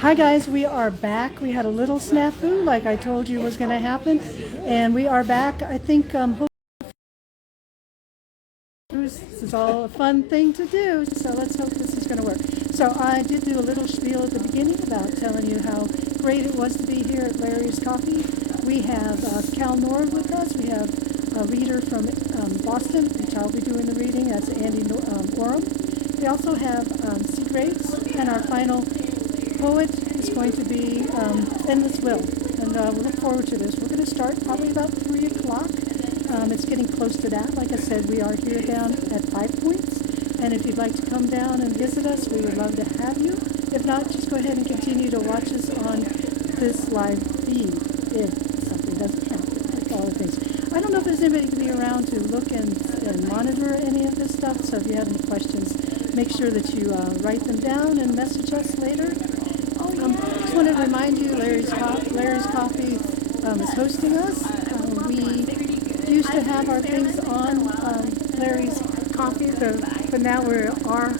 Hi guys, we are back. We had a little snafu like I told you was going to happen, and we are back. I think this is all a fun thing to do, so let's hope this is going to work. So I did do a little spiel at the beginning about telling you how great it was to be here at Larry's Coffee. We have Cal Nord with us. We have a reader from Boston, which I'll be doing the reading. That's Andy Orem. We also have Seagraves, and our final poet is going to be Endless Will, and we'll look forward to this. We're going to start probably about 3 o'clock. It's getting close to that. Like I said, we are here down at 5 Points, and if you'd like to come down and visit us, we would love to have you. If not, just go ahead and continue to watch us on this live feed if something doesn't happen, like all the things. I don't know if there's anybody going to be around to look and monitor any of this stuff, so if you have any questions, make sure that you write them down and message us later. Just want to remind you, Larry's Coffee is hosting us. We used to have our things on Larry's Coffee, but now we are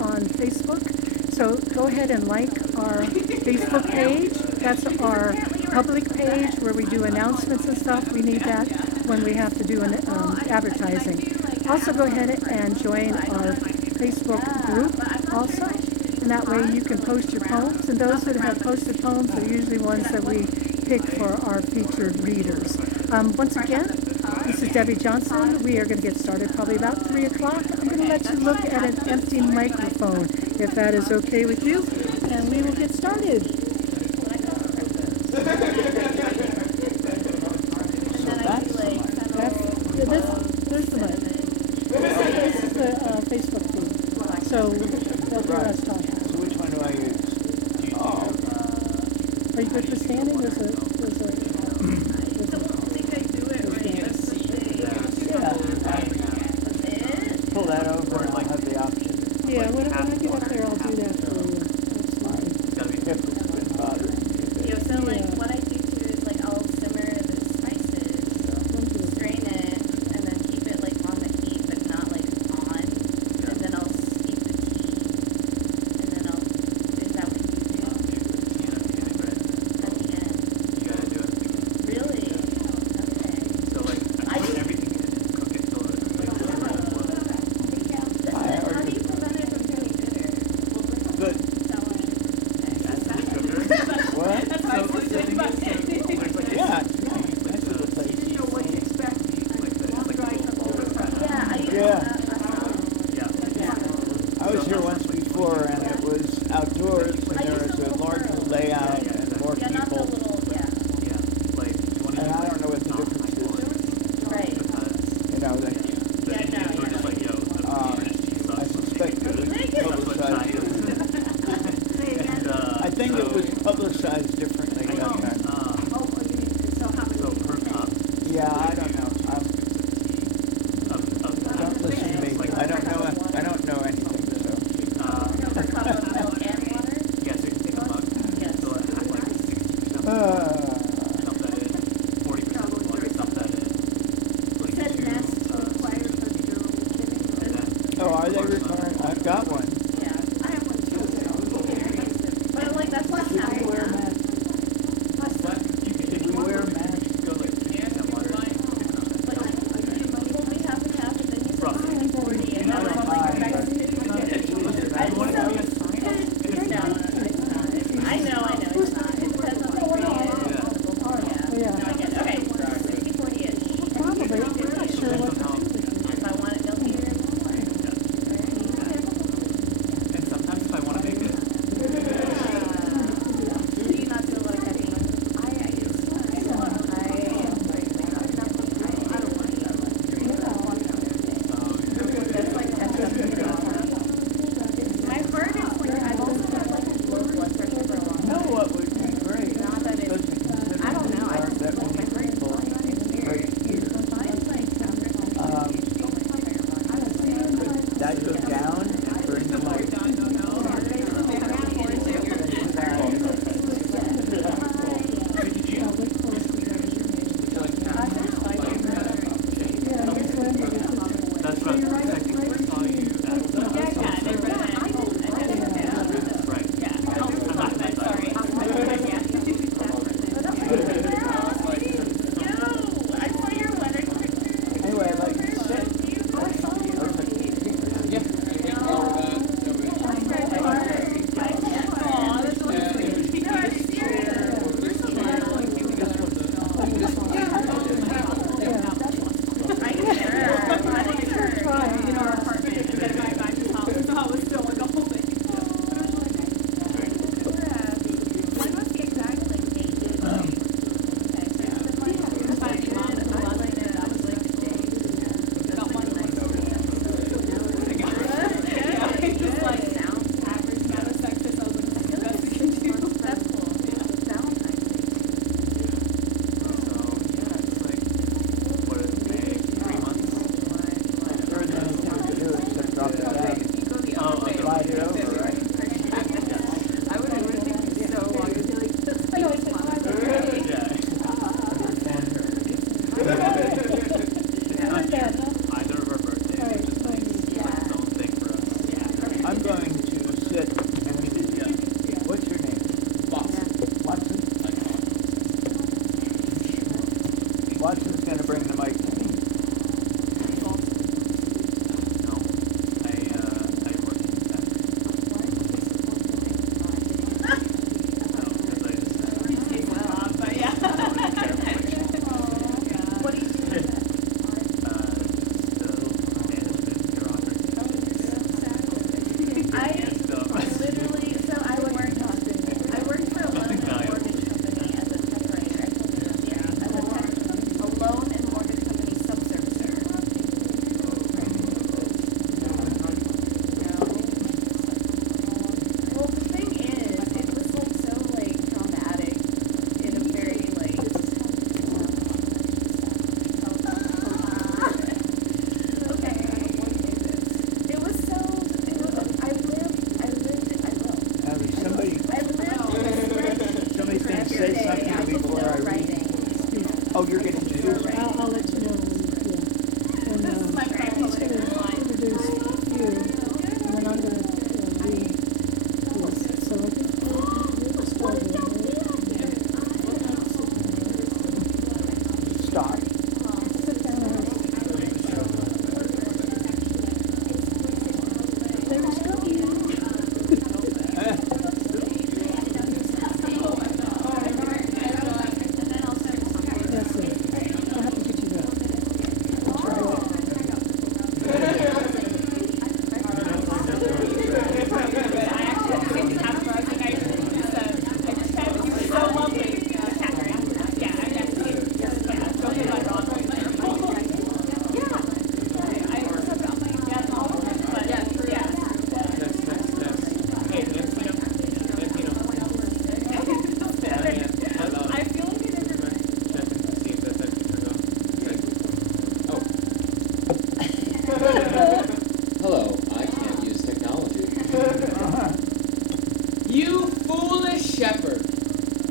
on Facebook. So go ahead and like our Facebook page. That's our public page where we do announcements and stuff. We need that when we have to do advertising. Also go ahead and join our Facebook group also. And that way you can post your poems. And those that have posted poems are usually ones that we pick for our featured readers. Once again, this is Debbie Johnson. We are going to get started probably about 3 o'clock. I'm going to let you look at an empty microphone, if that is okay with you. And we will get started. There's the mic. This is the Facebook feed. So they'll hear us talking. So which one do I use? Are you good for standing? There's a I don't think I do it right. That's the thing. Yeah. Pull that over and I'll have the option. Yeah, when I get up there, I'll do that for you. That's fine. If it's been bothering you. Yeah, so like what I do too is like I'll simmer the spices, strain it, and then keep it like on the heat but not like on, and then I'll steep the tea, and then I'll, is that what you do? At the end. You gotta do it. Really? Okay. So like I put everything in and cook it till it's like How do you prevent it from getting bitter? Good. What? That's what I was thinking about it. Yeah, it's nice. Nice little place. Yeah, I use Yeah. Yeah. I was here once before and it was outdoors and there was a larger layout and more yeah, not the people. little, yeah. Yeah. Like you want And I don't know what the difference is. Right. You know, that, Yeah, no, we're just like, yo, I suspect it was publicized. and I think it was publicized differently that time. So per cup. Yeah, I don't know. Don't listen to me. I don't know anything, so. per cup of milk and water? Yeah, so you can take a mug. Yes. So it has like 60% dump that in, 40% water, dump that in. Like Said two, nest required for the and then Oh, are they required? I've got one. Yeah. I have one too. But like that's less than half water. Did we wear masks? go like 50% water. Like you told me half and half and then you said something like 40 and then I'm like back to 50. I know. It's not. It depends on the ingredient.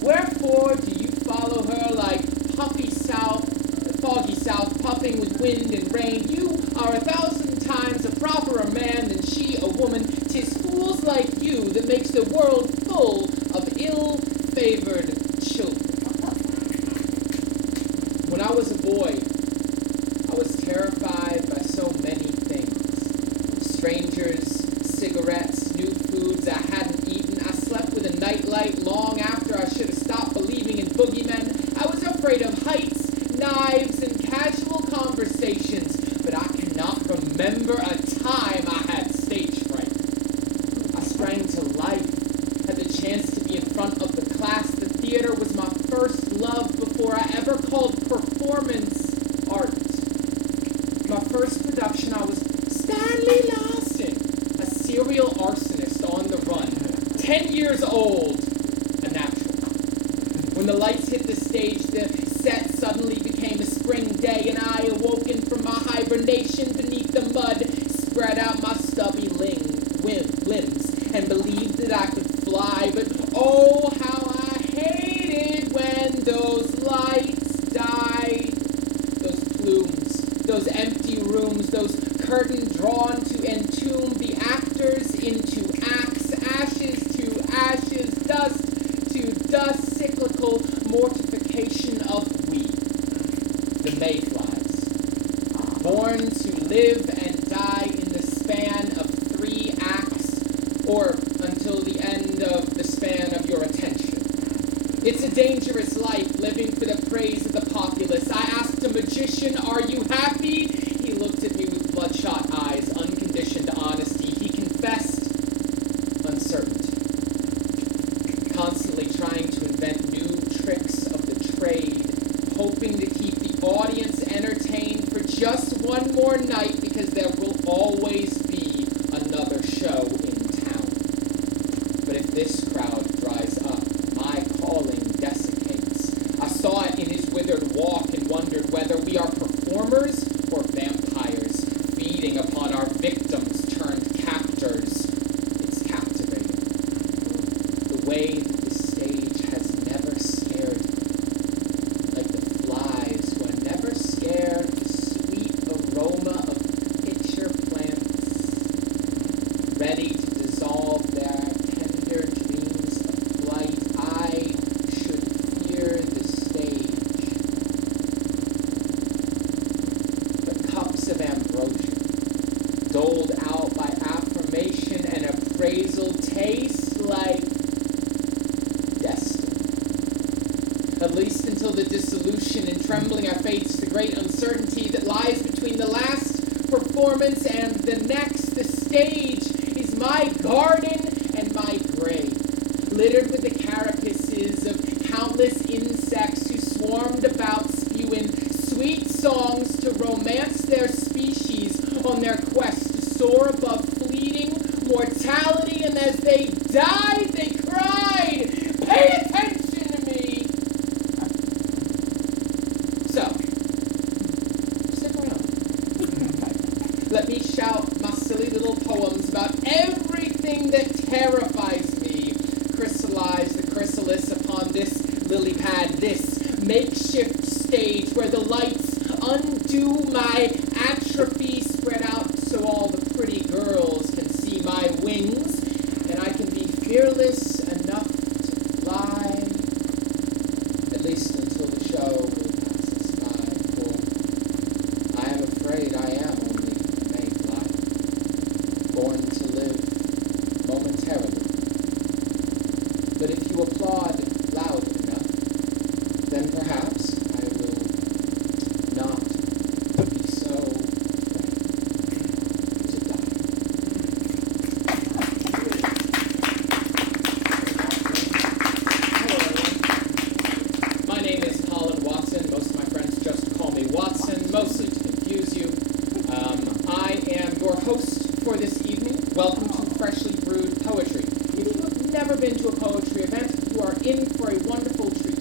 Wherefore do you follow her like foggy south, puffing with wind and rain? You are 1,000 times a properer man than she a woman. 'Tis fools like you that makes the world full of ill-favored children. When I was a boy, I was terrified by so many things. Strangers, cigarettes, new foods I hadn't eaten. I slept with a nightlight long after I should have stopped believing in boogeymen. I was afraid of heights, knives, and casual conversations, but I cannot remember a time I had stage fright. I sprang to life, had the chance to be in front of the class. The theater was my first love before I ever called performance art. My first production, I was Stanley Larson, a serial arsonist on the run, 10 years old, a natural. When the lights hit the stage, the set suddenly became a spring day, and I, awoken from my hibernation beneath the mud, spread out my stubby limbs and believed that I could fly. But oh, how I hated when those lights died. Those plumes, those empty rooms, those curtains drawn to entomb the actors into acts, ashes to ashes, dust to dust, cyclical mortification of we, the mayflies, born to live and die in the span of 3 acts, or until the end of the span of your attention. It's a dangerous life, living for the praise of the populace. I asked a magician, "Are you happy?" He looked at me with bloodshot eyes, unconditioned honesty. He confessed uncertainty, constantly trying to invent new tricks of the trade, hoping to keep the audience entertained for just one more night, because there will always be another show in town. But if this crowd dries up, my calling desiccates. I saw it in his withered walk and wondered whether we are performers or vampires, feeding upon our victims turned captors. It's captivating. The way that the stage has never scared me. Like the flies who are never scared of the sweet aroma of pitcher plants, ready to dissolve their tender dreams of flight. I should fear the stage. The cups of ambrosia, doled out by affirmation and appraisal, taste like destiny. At least until the dissolution and trembling I face the great uncertainty that lies between the last performance and the next. The stage is my garden and my grave, littered with the carapaces of countless insects who swarmed about, spewing sweet songs to romance their species on their quest to soar above fleeting mortality. And as they died, they cried, "Pay attention to me!" So, stick around. Let me shout my silly little poems about everything that terrifies me, crystallize the chrysalis upon this lily pad, this makeshift stage where the lights undo my atrophy, spread out so all the pretty girls can see my wings, and I can be fearless enough to fly, at least until the show will pass us by, for I am afraid I am only a mayfly, born to live momentarily. But if you applaud loud enough, then perhaps I will not be so afraid to die. Hello, everyone. My name is Colin Watson. Most of my friends just call me Watson, mostly to confuse you. I am your host for this evening. Welcome to Freshly Brewed Poetry. If you have never been to a poetry event, you are in for a wonderful treat.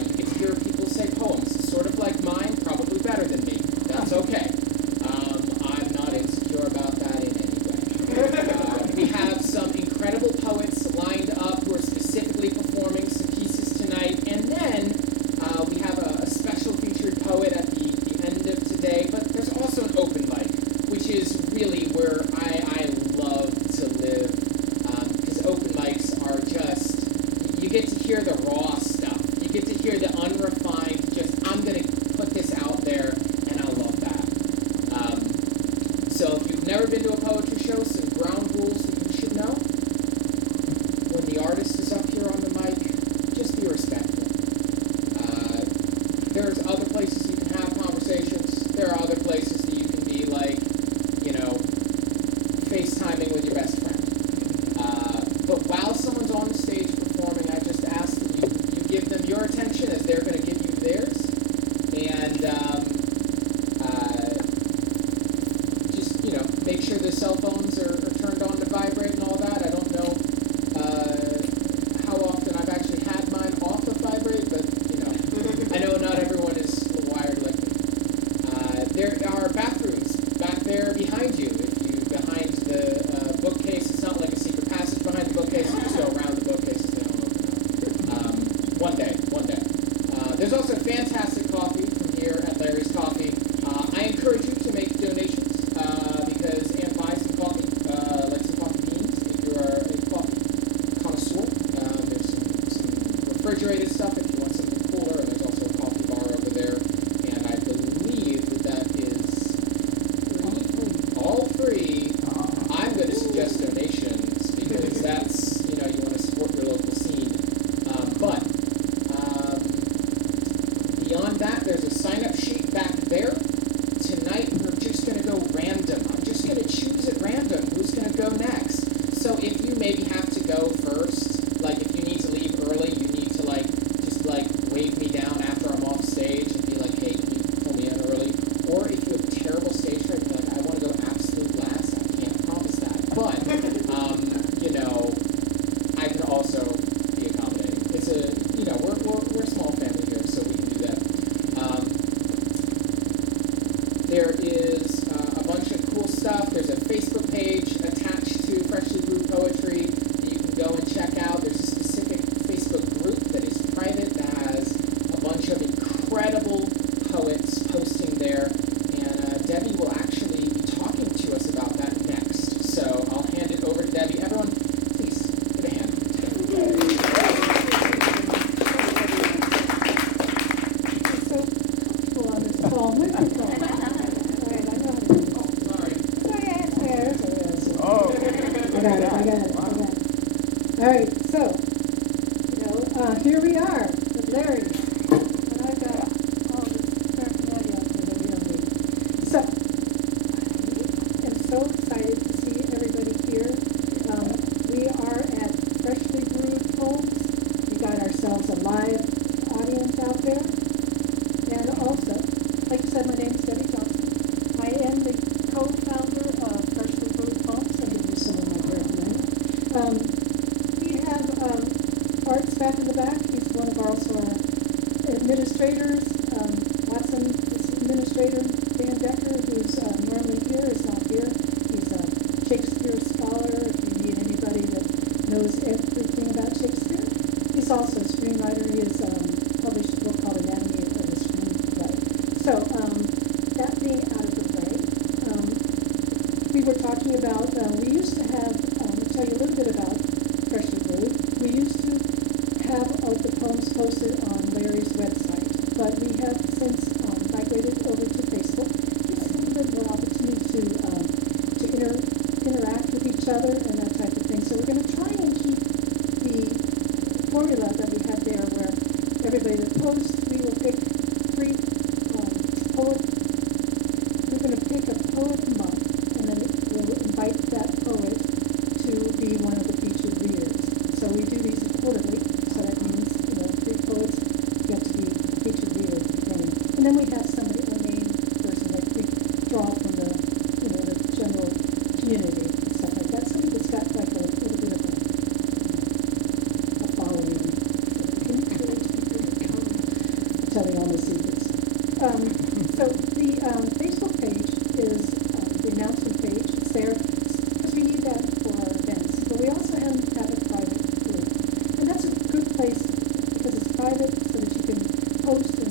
You get to hear people say poems, sort of like mine, probably better than me. That's okay. I'm not insecure about that in any way. We have some incredible poets lined up who are specifically performing some key hear the raw stuff. You get to hear the unrefined, just, I'm going to put this out there, and I love that. So if you've never been to a poetry show, some ground rules that you should know. When the artist is up here on the mic, just be respectful. There's other places you can have conversations. There are other places that you can be like, you know, FaceTiming with your best friend. But while someone's on the stage performing, I just ask that you give them your attention as they're going to give you theirs. And just, you know, make sure their cell phones are turned on to vibrate and all that. I don't know how often I've actually had mine off of vibrate, but, you know, I know not everyone is wired like me. There are bathrooms back there behind you. If you behind the bookcase, it's not like a secret passage behind the bookcase. You just go around the bookcases. They don't open up. One day. There's also fantastic coffee from here at Larry's Coffee. I encourage you to make donations because Ann buys some coffee, like some coffee beans. If you are a coffee connoisseur, there's some refrigerated stuff if you want something cooler. And there's also a coffee bar over there. And I believe that is all free. I'm going to suggest donations because that's, you know, you want to support your local scene. But beyond that, there's a sign-up sheet back there. Tonight, we're just going to go random. I'm just going to choose at random who's going to go next. So if you maybe have to go first, like if you need to leave early, you need to like just like wave me down after I'm off stage and be like, hey, can you pull me in early? Or if you have terrible stage fright, you're like, I want to go absolute last. I can't promise that. But, you know, I can also be accommodating. It's a, you know, we're a small family here, so we can do that. There is a bunch of cool stuff. There's a Facebook page attached to Freshly Brewed Poetry that you can go and check out. There's a specific Facebook group that is private that has a bunch of incredible poets posting there. And Debbie will actually be talking to us about that next. So I'll hand it over to Debbie. Everyone, please give a hand. So comfortable on this phone. Where'd you go? All right, I know how to do it. Sorry. Oh. I got it. All right, so, you know, here we are with Larry. And I've got all this paraphernalia out there that we don't need. So, I am so excited to see everybody here. We are at Freshly Brewed Poems. We got ourselves a live audience out there. And also, like I said, my name is Debbie Johnson. I am the co-founder of Freshly Brewed Poems. I'll give you some of my paraphernalia. We have Art's back in the back. He's one of our administrators. Watson is administrator. Dan Decker, who's normally here, is not here. He's a Shakespeare scholar. If you need anybody that knows everything about Shakespeare. He's also a screenwriter. He has published a book called Anatomy of a Screenplay. So that being out of the way, we were talking about, we used to have, I'll tell you a little bit about Freshly Brewed. We used to have the poems posted on Larry's website, but we have since migrated over to Facebook. Gives us a little bit more opportunity to interact with each other and that type of thing. So we're going to try and keep the formula that we have there where everybody that posts, we will pick three poets. We're going to pick a poet a month, and then we'll invite that poet to be one of the featured readers. So we do these quarterly, so that means, you know, three poets get to be featured reader at the beginning. And then we have somebody, a main person that we draw from the, you know, the general community and stuff like that. Somebody that's got like a little bit of a following. Can you tell me all the secrets? So the Facebook page is the announcement page. It's there because we need that for our events. But we also have a private group. And that's a good place because it's private so that you can post and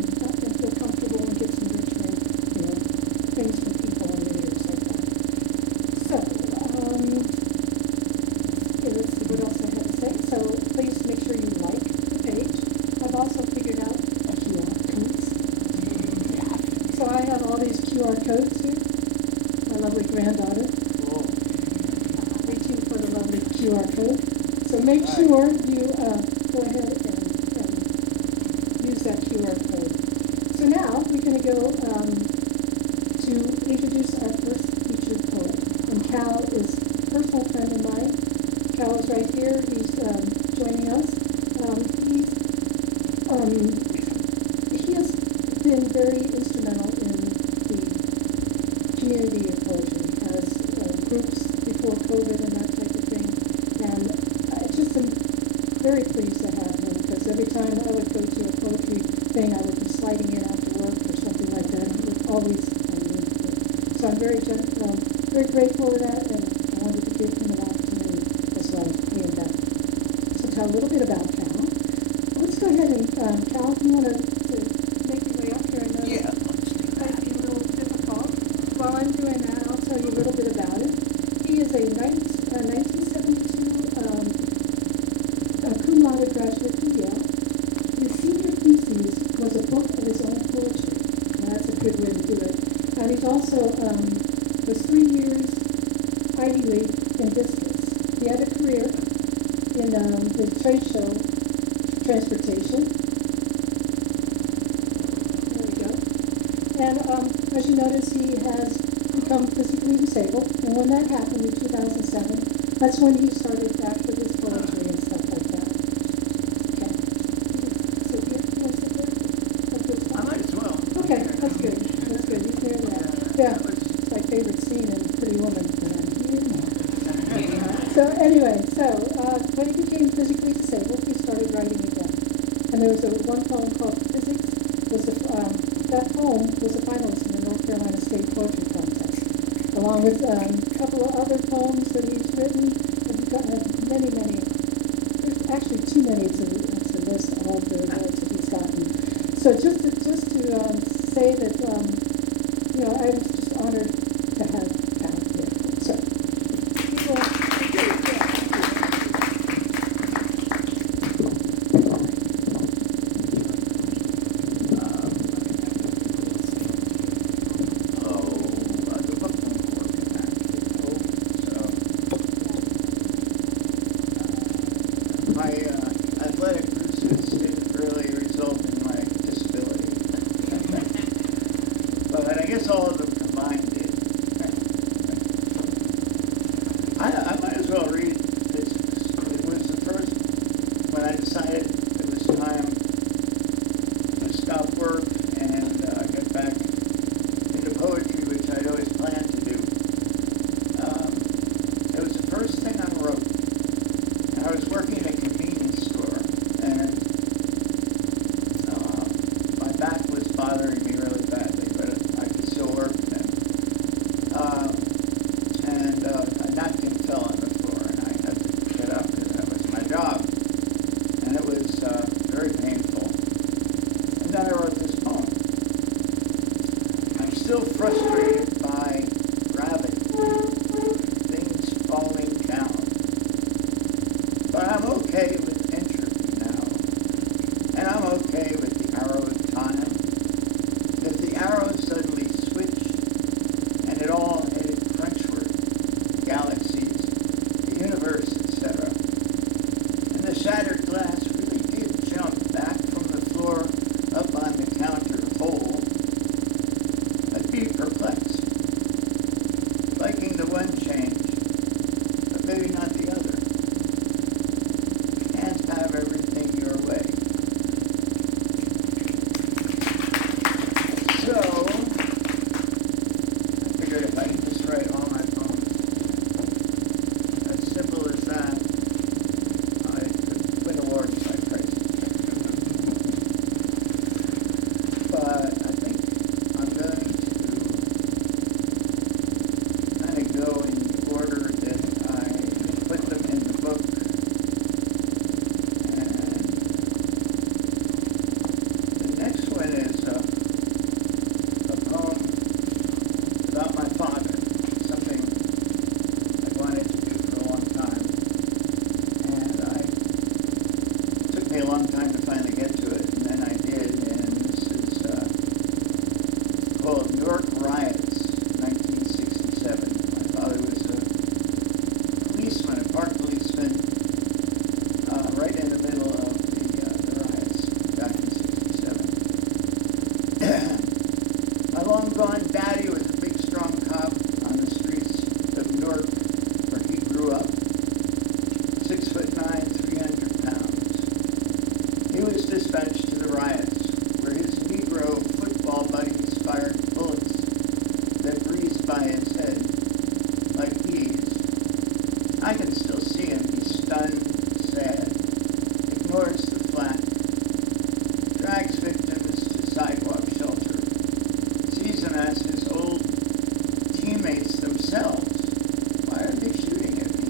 feel comfortable and get some nurturing, you know, things from people and readers like that. So, let's see what else I have to say. So please make sure you like the page. I have all these QR codes here. My lovely granddaughter Cool. reaching for the lovely QR code. So make sure you go ahead and use that QR code. So now we're going to go to introduce our first featured poet. And Cal is a personal friend of mine. Cal is right here. He's joining us. He has been very instrumental in the community of poetry as groups before COVID and that type of thing. And I just am very pleased to have him because every time I would go to a poetry thing, I would be sliding in after work or something like that. And it would always so I'm very grateful for that, and I wanted to give him an opportunity as well to pay him back. So tell a little bit about Cal. Let's go ahead and, Cal, if you want to make your way up here, I know Yeah. it might be a little difficult. While I'm doing that, I'll tell you a little bit about it. He is a 1972 cum laude graduate from Yale. His senior thesis was a book of his own poetry. Now, that's a good way to do it. And he's also was 3 years Ivy League in discus. He had a career in the trade show transportation. There we go. And as you notice, he has become physically disabled. And when that happened in 2007, that's when he started back with his poetry and stuff like that. Okay. So here, you want to sit there? That's good I stuff. might as well. Okay, that's good. That's good. You hear that? Yeah, it's my favorite scene in Pretty Woman. But I'm here now. So anyway, when he became physically disabled, he started writing again. And there was one poem called Physics. That poem was a finalist in the North Carolina State Poetry Contest, along with a couple of other poems that he's written. And he's gotten many. There's actually too many to list all of the awards that he's gotten. So just to say that, I was just honored to have Cal here. So, The book won't work in that. So, my athletic pursuits didn't really result in my disability. But I guess all of them combined did. I might as well read Physics. It was the first, when I decided it was time to stop work and get back into poetry, which I'd always planned to do. It was the first thing I wrote. And I was working in a convenience store, and my back was bothering me really badly, but I could still work then. And a napkin fell on the floor, and I had to get up because that was my job. And it was very painful. And then I wrote this poem. I'm still frustrated by gravity, things falling down. But I'm okay with entropy now. And I'm okay with the arrow of time. If the arrow suddenly switched and it all headed crunchward, galaxies, the universe, etc. And the shattered glass really did jump back from the floor up on the counter whole, I'd be perplexed, liking the one change, but maybe not the other. Can't have everything your way. So, I figured if I could just write all my poems, as simple as that, I could win awards like crazy. But I think I'm going to kind of go in the order that I put them in the book. And the next one is a poem about my father, something I wanted to do for a long time. And it took me a long time to finally get to it, and then I did, and this is called called Newark Riots, 1967. My father was a policeman, a park policeman, right in the middle of the riots back in 67. My long-gone daddy was a big, strong cop on the streets of Newark, where he grew up. 6'9", 300 pounds. He was dispatched to the riots, where his Negro football buddies fired bullets that breezed by his head like bees. I can still see him. He's stunned, sad, ignores the flak, drags victims to sidewalk shelter, sees them as his old teammates themselves. Why are they shooting at me?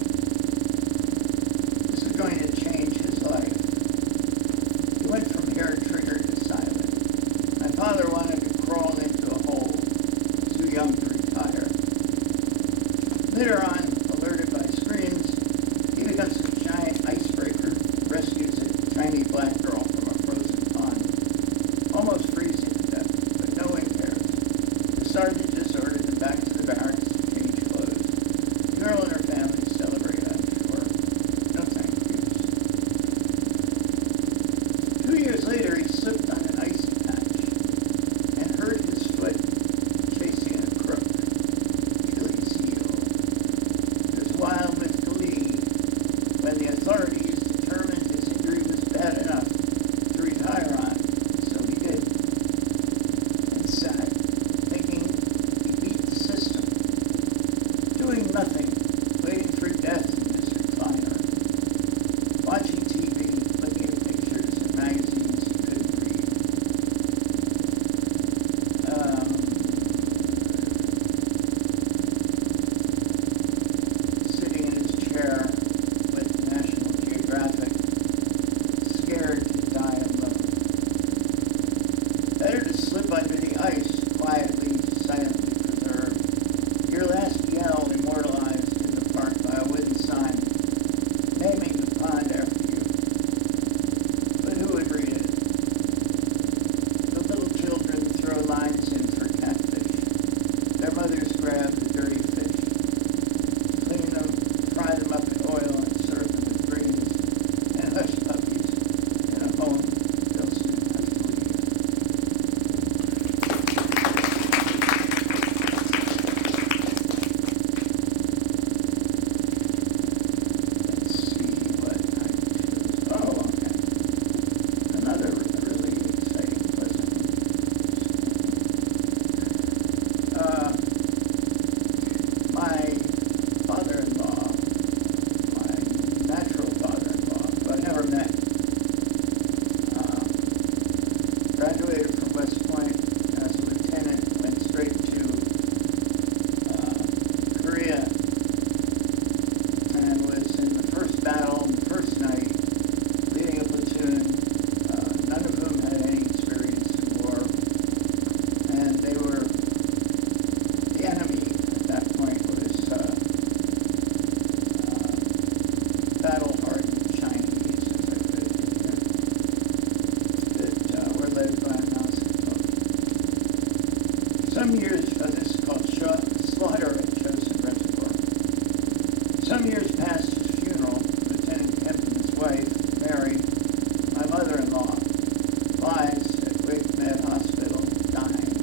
This is going to change his life. He went from hair-trigger to silent. My father wanted to crawl into a hole, too young to retire. Later on, alerted by screams, he becomes a giant icebreaker, rescues a tiny black girl from a frozen pond, almost freezing to death, but no one cares. The sergeant just ordered them back to the barracks to change clothes. The girl and her family celebrate, I'm sure. No thank yous. 2 years later, he slipped on an icy patch and hurt his foot chasing a crook. Achilles heel. He was wild with glee when the authorities determined his injury was bad enough to retire on, so he did. And sat, thinking he beat the system, doing nothing, waiting for death in his recliner, watching TV, looking at pictures and magazines he couldn't read. Sitting in his chair with National Geographic, scared to die alone. Better to slip under the ice, quietly, silently preserved. Your last yell immortalized in the park by a wooden sign, naming the pond after you. But who would read it? The little children throw lines in for catfish. Their mothers grab the dirty fish, clean them, fry them up in oil, and serve them with greens and hush puppies in a home they'll soon have to leave. Let's see what I choose. Oh, okay. Another really exciting, pleasant one. My father-in-law, my natural father-in-law, who I never met, graduated from West Point as a lieutenant, went straight to Korea, and was in the first battle on the first night, leading a platoon, none of whom had any experience in war, and they were, the enemy at that point was battle-hardened Chinese, as I put it here, that were led by Mao Zedong. Some years, this is called slaughter at Chosin Reservoir. Some years past his funeral, Lieutenant Kemp and his wife, Mary, my mother-in-law, lies at Wake Med Hospital, dying,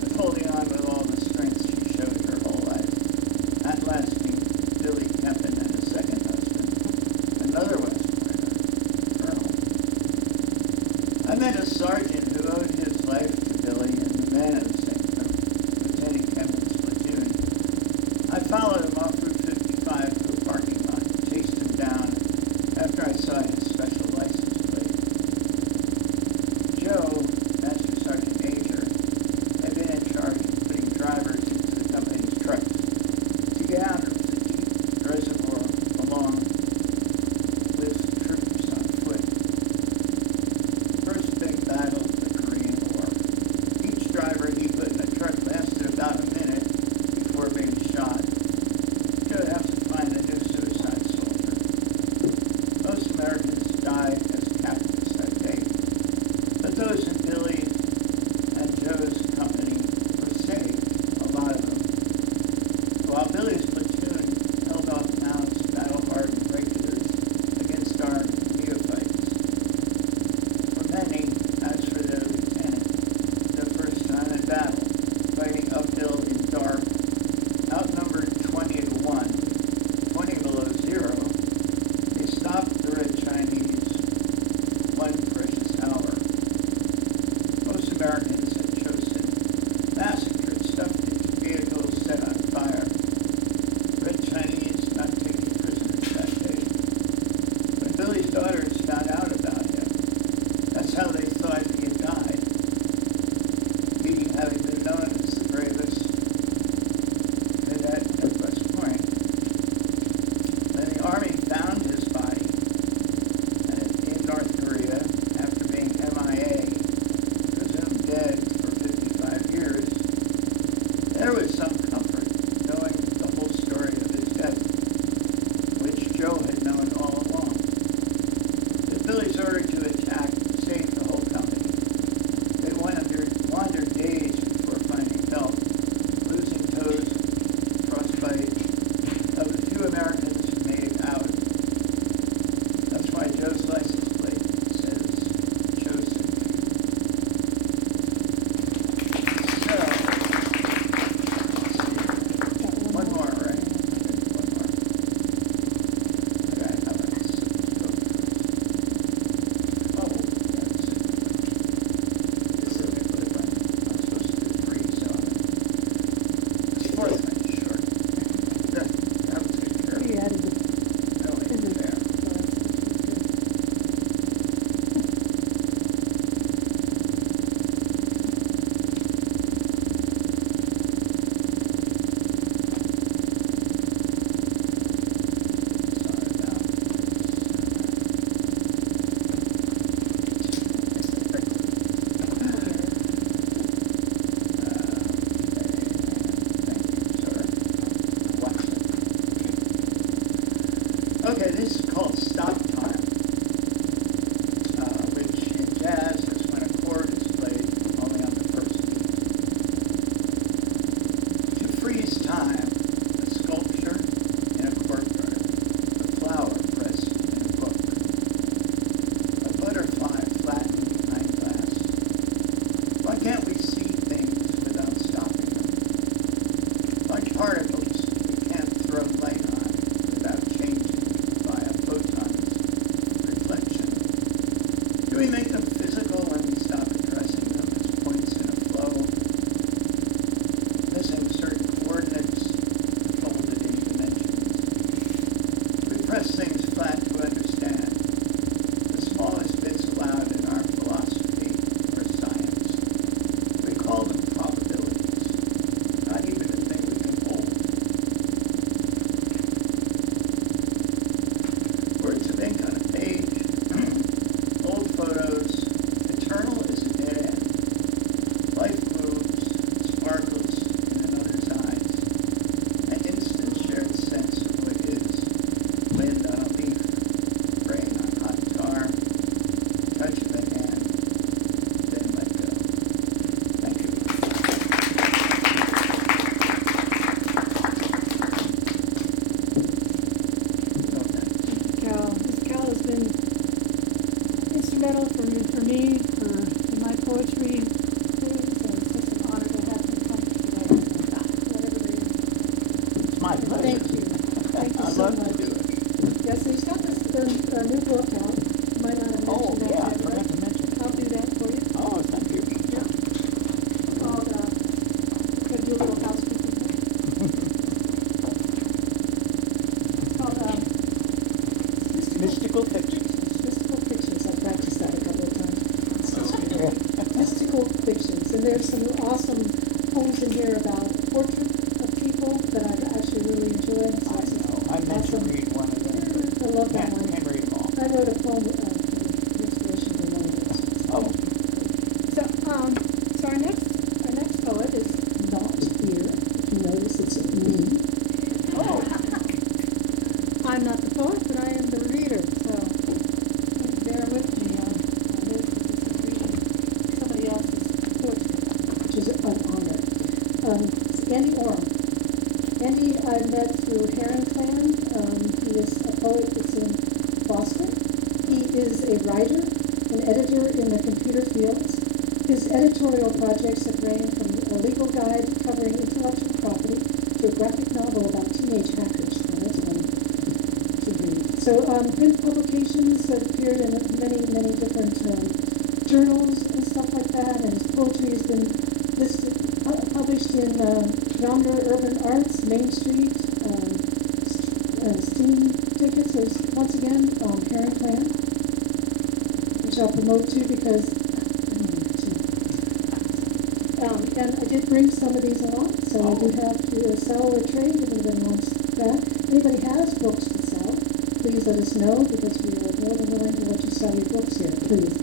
but holding on with all the strength she showed her whole life. That last being Billy Kempen and his second husband, another West Pointer, Colonel. I met a sergeant who owed his life to Billy and the men of Lieutenant Kempen's platoon. I followed him off Route 55 to a parking lot, chased him down after I saw his special license plate. Joe, Master Sergeant Major, had been in charge of putting drivers into the company's trucks to get out of the deep reservoir along with troopers on foot. First big battle of the Korean War. Each driver he put in a truck lasted about a minute before being shot. order to attack, save the whole company. They wandered days before finding help, losing toes, frostbite. Of the few Americans who made it out. That's why Joe's license plate says chosen few. So, let's see. One more, right? Okay, one more. Okay, how about this? Oh, yeah, this is a good one. I'm supposed to do 3, so this fourth one is short. That was good. We added the No, it's fair. Sorry about Okay, this is called stop time, which in jazz is when a chord is played only on the first beat. To freeze time, a sculpture in a courtyard, a flower pressed in a book, a butterfly flattened behind glass. Why can't we see things without stopping them? Like particles we can't throw light on without changing by a photon's reflection. Do we make them physical when we stop addressing them as points in a flow, missing certain coordinates folded in dimensions? We press things flat to understand. The smallest bits allowed in our philosophy or science. We call them probabilities, not even a thing we can hold. Words of ink on a page, old photos, eternal is a dead end. Life moves, sparkles in another's eyes. An instant shared sense of what is. Wind on a leaf, rain on hot tar, touch of a hand, then let go. Thank you. No thanks. Cal. This Cal has been instrumental for me, in my poetry. It's just an honor to have him come today. Whatever it is. It's my pleasure. Thank you. Thank you I so love much. to do it. Yes, he's got this new book out. Might not have mentioned Oh, that yeah, I yet, forgot but to mention it. I'll do that for you. Oh, thank you. Called, could do a little housekeeping thing. It's called, Mystical Pictures. Mystical Fictions. I practiced that a couple of times. It's so sweet. Mystical Fictions. And there's some awesome poems in here about portrait of people that I've actually really enjoyed. So I it's know. I meant to awesome. read one of them. I love that one. Can't read them all. I wrote a poem for inspiration for one of those. Oh. So, so our next poet is not here. If you notice, it's me. Oh. I'm not the poet, but I am the reader. So, bear with me on this. This is reading somebody else's poetry, which is an honor. It's Andy Orm. Andy I met through Heron Clan. He is a poet that's in Boston. He is a writer, an editor in the computer fields. His editorial projects have ranged from a legal guide covering intellectual property to a graphic novel about teenage hackers. Well, that's one to read. So print publications have appeared in many, many different journals and stuff like that, and his poetry has been published in genre, urban arts, Main Street, Steam Tickets. There's once again Heron Clan, which I'll promote too because I don't need to. And I did bring some of these along, so I do have to sell or trade if anybody wants that. If anybody has books to sell, please let us know because we are more than willing to let you sell your books here, please.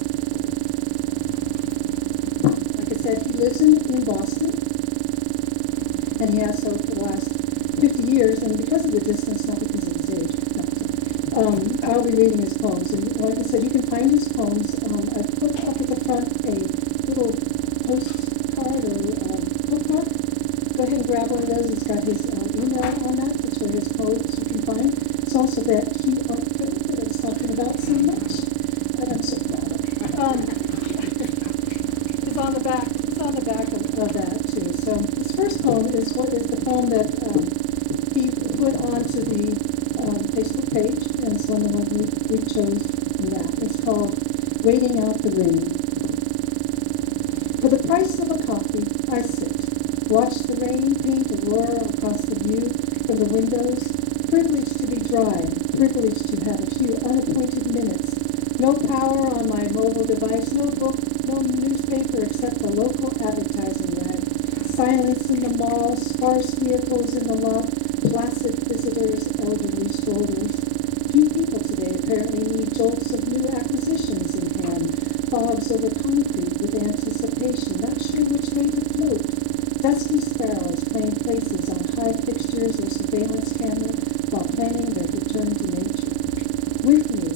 Like I said, he lives in Boston, and he has so for the last 50 years, and because of the distance, not because of his age. No. I'll be reading his poems. And like I said, you can find his poems. I put up at the front a little postcard or bookmark. Go ahead and grab one of those. It's got his email on that. That's where his poems you can find. It's also that key article that I was talking about so much. And I'm so proud of it. It's on the back. It's on the back of that too. So his first poem is the poem that he put onto the Facebook page, and it's one of the ones we chose from that. It's called Waiting Out the Rain. For the price of a coffee, I sit, watch the rain paint aurora across the view from the windows, privileged to be dry, privileged to have a few unappointed minutes. No power on my mobile device, no book, no newspaper except the local advertising rag. Silence in the mall, sparse vehicles in the lot, placid visitors, elderly strollers. Few people today apparently need jolts of new acquisitions in hand, fogs over concrete with anticipation, not sure which way to float. Dusty sparrows playing places on high fixtures or surveillance camera while planning their return to nature. With me,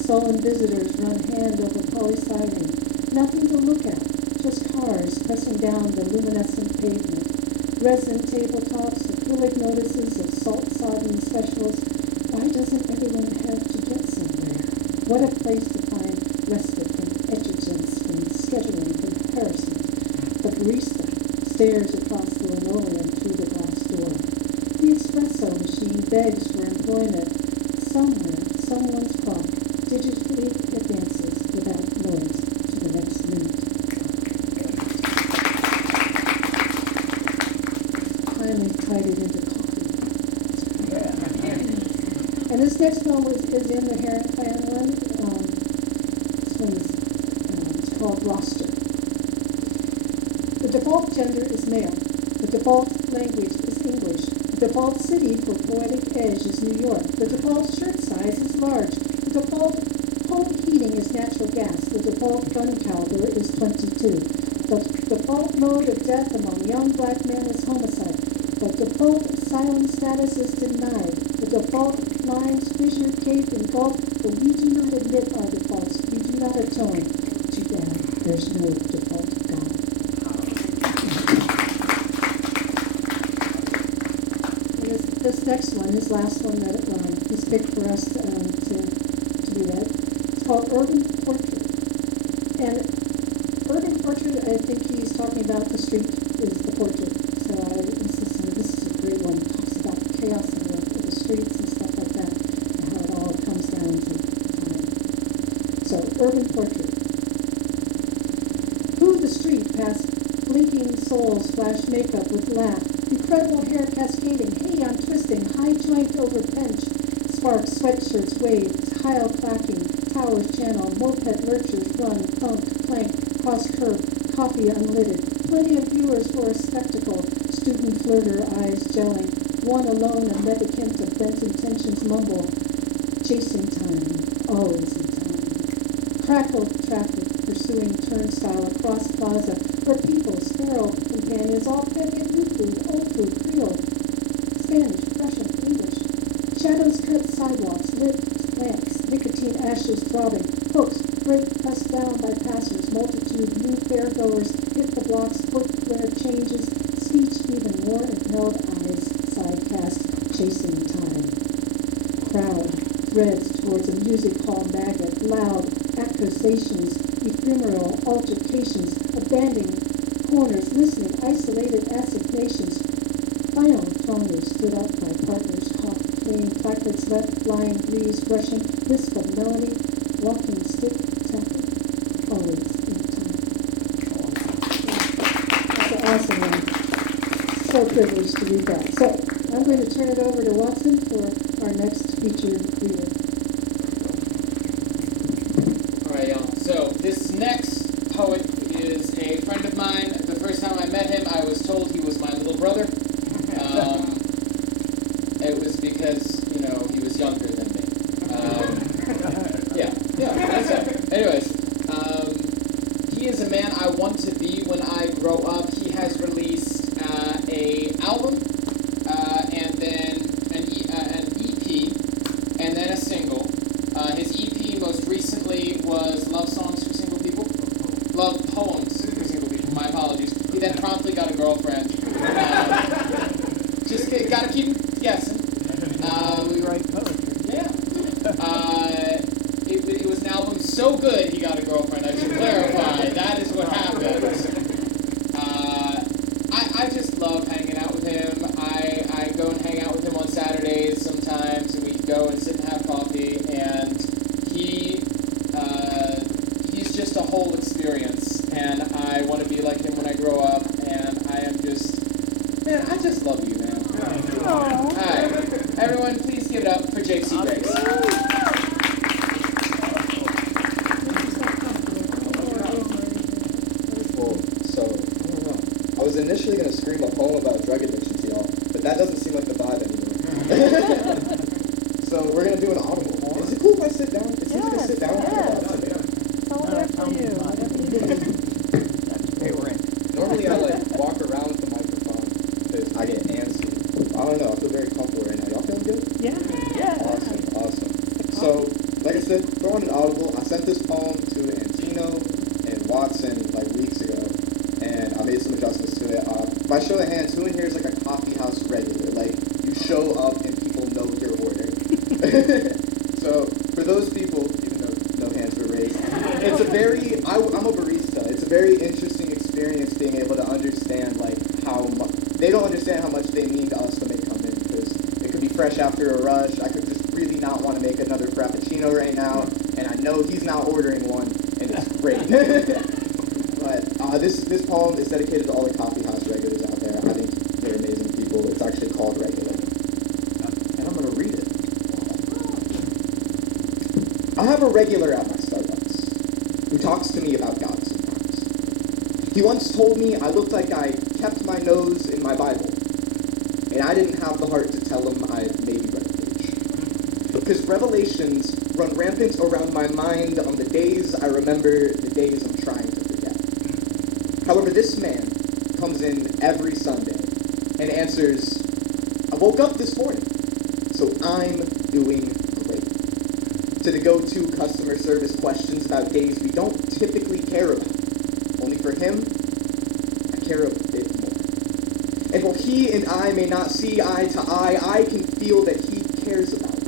sullen visitors run hand over polystyrene. Nothing to look at, just cars pressing down the luminescent pavement. Resin tabletops, acrylic notices of salt-sodden specials. Why doesn't everyone have to get somewhere? What a place to find respite from exigence, from scheduling, from harassment. The barista stares across the linoleum through the glass door. The espresso machine begs for employment. Somewhere, someone's clock digitally advances without noise to the next minute. Finally tied it into coffee. And this next one is in the Heron Clan one. This one is it's called Roster. The default gender is male. The default language is English. The default city for poetic edge is New York. The default shirt size is large. The default home heating is natural gas. The default gun caliber is .22. The default mode of death among young black men is homicide. The default asylum status is denied. The default lines, fissure, cape, and gulf, but we do not admit our defaults. We do not atone. Too bad there's no default God. And this next one, this last one that he's picked for us to be read, it's called Urban Portrait. And Urban Portrait, I think he's talking about the street is the portrait. So this is a great one. It talks about the chaos of the streets and stuff like that, and how it all comes down to time. So, Urban Portrait. Through the street past blinking souls flash makeup with laugh, incredible hair cascading, hey, I'm twisting, high joint over bench, sparks, sweatshirts wave, tile clacking, towers channel, moped lurchers run, thunk, plank, cross curve, coffee unlidded, plenty of viewers for a spectacle, student flirter eyes gelling, one alone a mendicant of bent intentions mumble, chasing time, always in time. Crackled traffic pursuing turnstile across plaza, where people, sparrow companions, all fed get new food, old food, Creole, Spanish, Russian, English. Shadows cut sidewalks, lit lamps, nicotine ashes throbbing, hooks, freight pressed down by passers, multitude, new fairgoers, hit the blocks, footwear changes, speech even more impelled eyes, sidecast, chasing time. Crowd threads towards a music hall maggot, loud accusations, ephemeral altercations, abandoning corners, listening, isolated assignations. Final phoners stood up by partners, cough, fleeing placards left, flying breeze, rushing, wisp of melody, walking stick, tapping, always in time. That's an awesome one. So privileged to read that. So I'm going to turn it over to Watson for our next featured reader. All right, y'all. So this next poet is a friend of mine. The first time I met him, I was told he was my little brother. It was because, he was younger than me. Yeah, that's it. Anyways, he is a man I want to be when I grow up. He has released a album, and then an EP, and then a single. then promptly got a girlfriend. Just gotta keep guessing. We write poetry. Yeah. It was an album so good he got a girlfriend. I should clarify. That is what happened. I just love hanging out with him. I go and hang out with him on Saturdays sometimes, and we go and sit and have coffee. And he's just a whole experience. And I want to be like him when I grow up. And I just love you, man. All right, everyone, please give it up for Jake Seagraves. So, I don't know. I was initially going to scream a poem about drug addiction to y'all, but that doesn't seem like the vibe anymore. So we're going to do an audible. Is it cool if I sit down? It seems like I sit down. It's all there for you, whatever you need. Normally I walk around with the microphone because I get antsy. I don't know. I feel very comfortable right now. Y'all feeling good? Yeah. Awesome. So, like I said, throwing an audible. I sent this poem to Antino and Watson weeks ago, and I made some adjustments to it. By show of hands, who in here is a coffee house regular? You show up and people know your order. So for those people, even though no hands were raised, it's I'm a barista. It's a very interesting experience being able to understand how much they don't understand how much they mean to us when they come in, because it could be fresh after a rush. I could just really not want to make another frappuccino right now, and I know he's not ordering one, and it's great. But this poem is dedicated to all the coffee house regulars out there. I think they're amazing people. It's actually called Regular, and I'm going to read it. I have a regular at my Starbucks who talks to me about God sometimes. He once told me I looked like I kept my nose in my Bible, and I didn't have the heart to tell him I maybe read a page. Because revelations run rampant around my mind on the days I remember, the days I'm trying to forget. However, this man comes in every Sunday and answers, I woke up this morning, so I'm doing great. To the go-to customer service questions about days we don't typically care about. Only for him, I care a bit more. And while he and I may not see eye to eye, I can feel that he cares about me.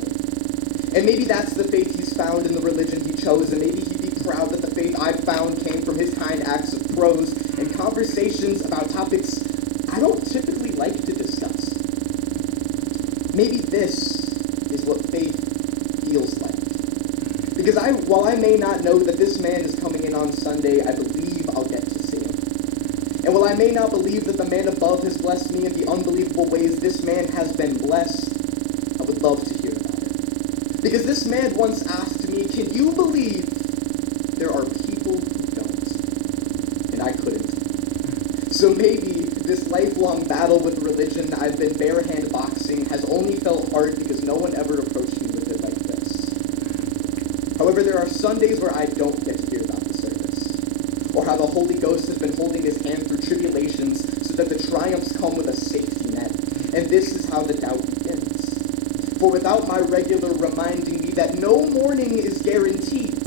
And maybe that's the faith he's found in the religion he chose, and maybe he'd be proud that the faith I've found came from his kind acts of prose and conversations about topics I don't typically like to discuss. Maybe this is what faith feels like. Because while I may not know that this man is coming in on Sunday, I believe I'll get to see him. And while I may not believe that the man above has blessed me in the unbelievable ways this man has been blessed, I would love to hear about it. Because this man once asked me, can you believe there are people who don't? And I couldn't. So maybe this lifelong battle with religion I've been bare-hand boxing has only felt hard because no one ever approached me with it like this. However, there are Sundays where I don't get to hear about the service, or how the Holy Ghost has been holding his hand through tribulations so that the triumphs come with a safety net. And this is how the doubt begins. For without my regular reminding me that no morning is guaranteed,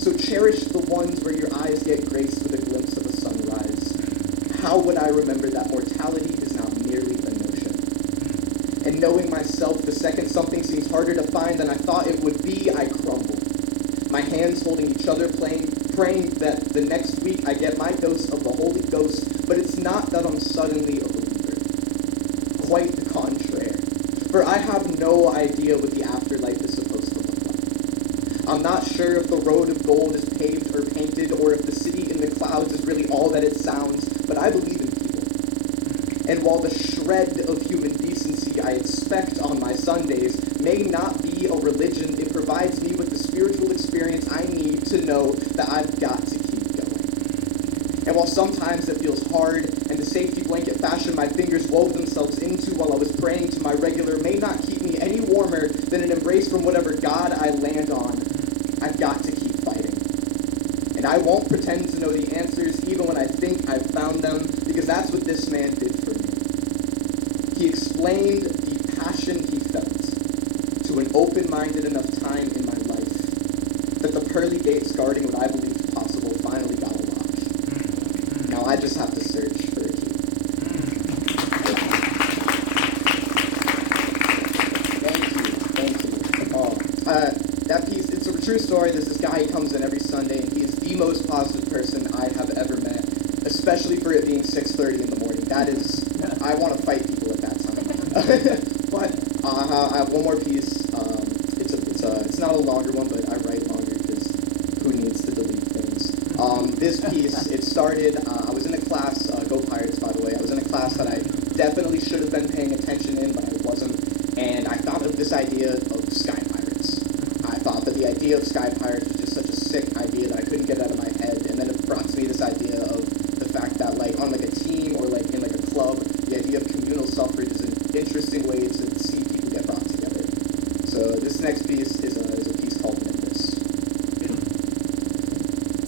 so cherish the ones where your eyes get graced with a glimpse of a sunrise. How would I remember that mortality is not merely a notion? And knowing myself, the second something seems harder to find than I thought it would be, I crumble. My hands holding each other, praying that the next week I get my dose of the Holy Ghost, but it's not that I'm suddenly a believer. Quite the contrary. For I have no idea what the afterlife is supposed to look like. I'm not sure if the road of gold is paved or painted, or if the city in the clouds is really all that it sounds, but I believe in people. And while the shred of human decency I expect on my Sundays may not be a religion, it provides me with the spiritual experience I need to know that I've got to keep going. And while sometimes it feels hard, and the safety blanket fashion my fingers wove themselves into while I was praying to my regular may not keep me any warmer than an embrace from whatever God I land on, I've got to keep fighting. And I won't pretend to know the answers even when I think I've found them, because that's what this man did for me. He explained the passion he felt to an open-minded enough time in my life that the pearly gates guarding what I believed possible finally got unlocked. Now I just have to search. true story. There's this guy who comes in every Sunday, and he is the most positive person I have ever met, especially for it being 6:30 in the morning. That is, I want to fight people at that time. But I have one more piece. It's not a longer one, but I write longer because who needs to delete things? This piece, it started, I was in a class, Go Pirates, by the way. I was in a class that I definitely should have been paying attention in, but I wasn't. And I thought of this idea of sky pirates. I thought that the idea of sky pirates was just such a sick idea that I couldn't get out of my head. And then it brought to me this idea of the fact that, like, on like a team or like in like a club, the idea of communal suffrage is an interesting way to see people get brought together. So this next piece is a piece called Nimbus.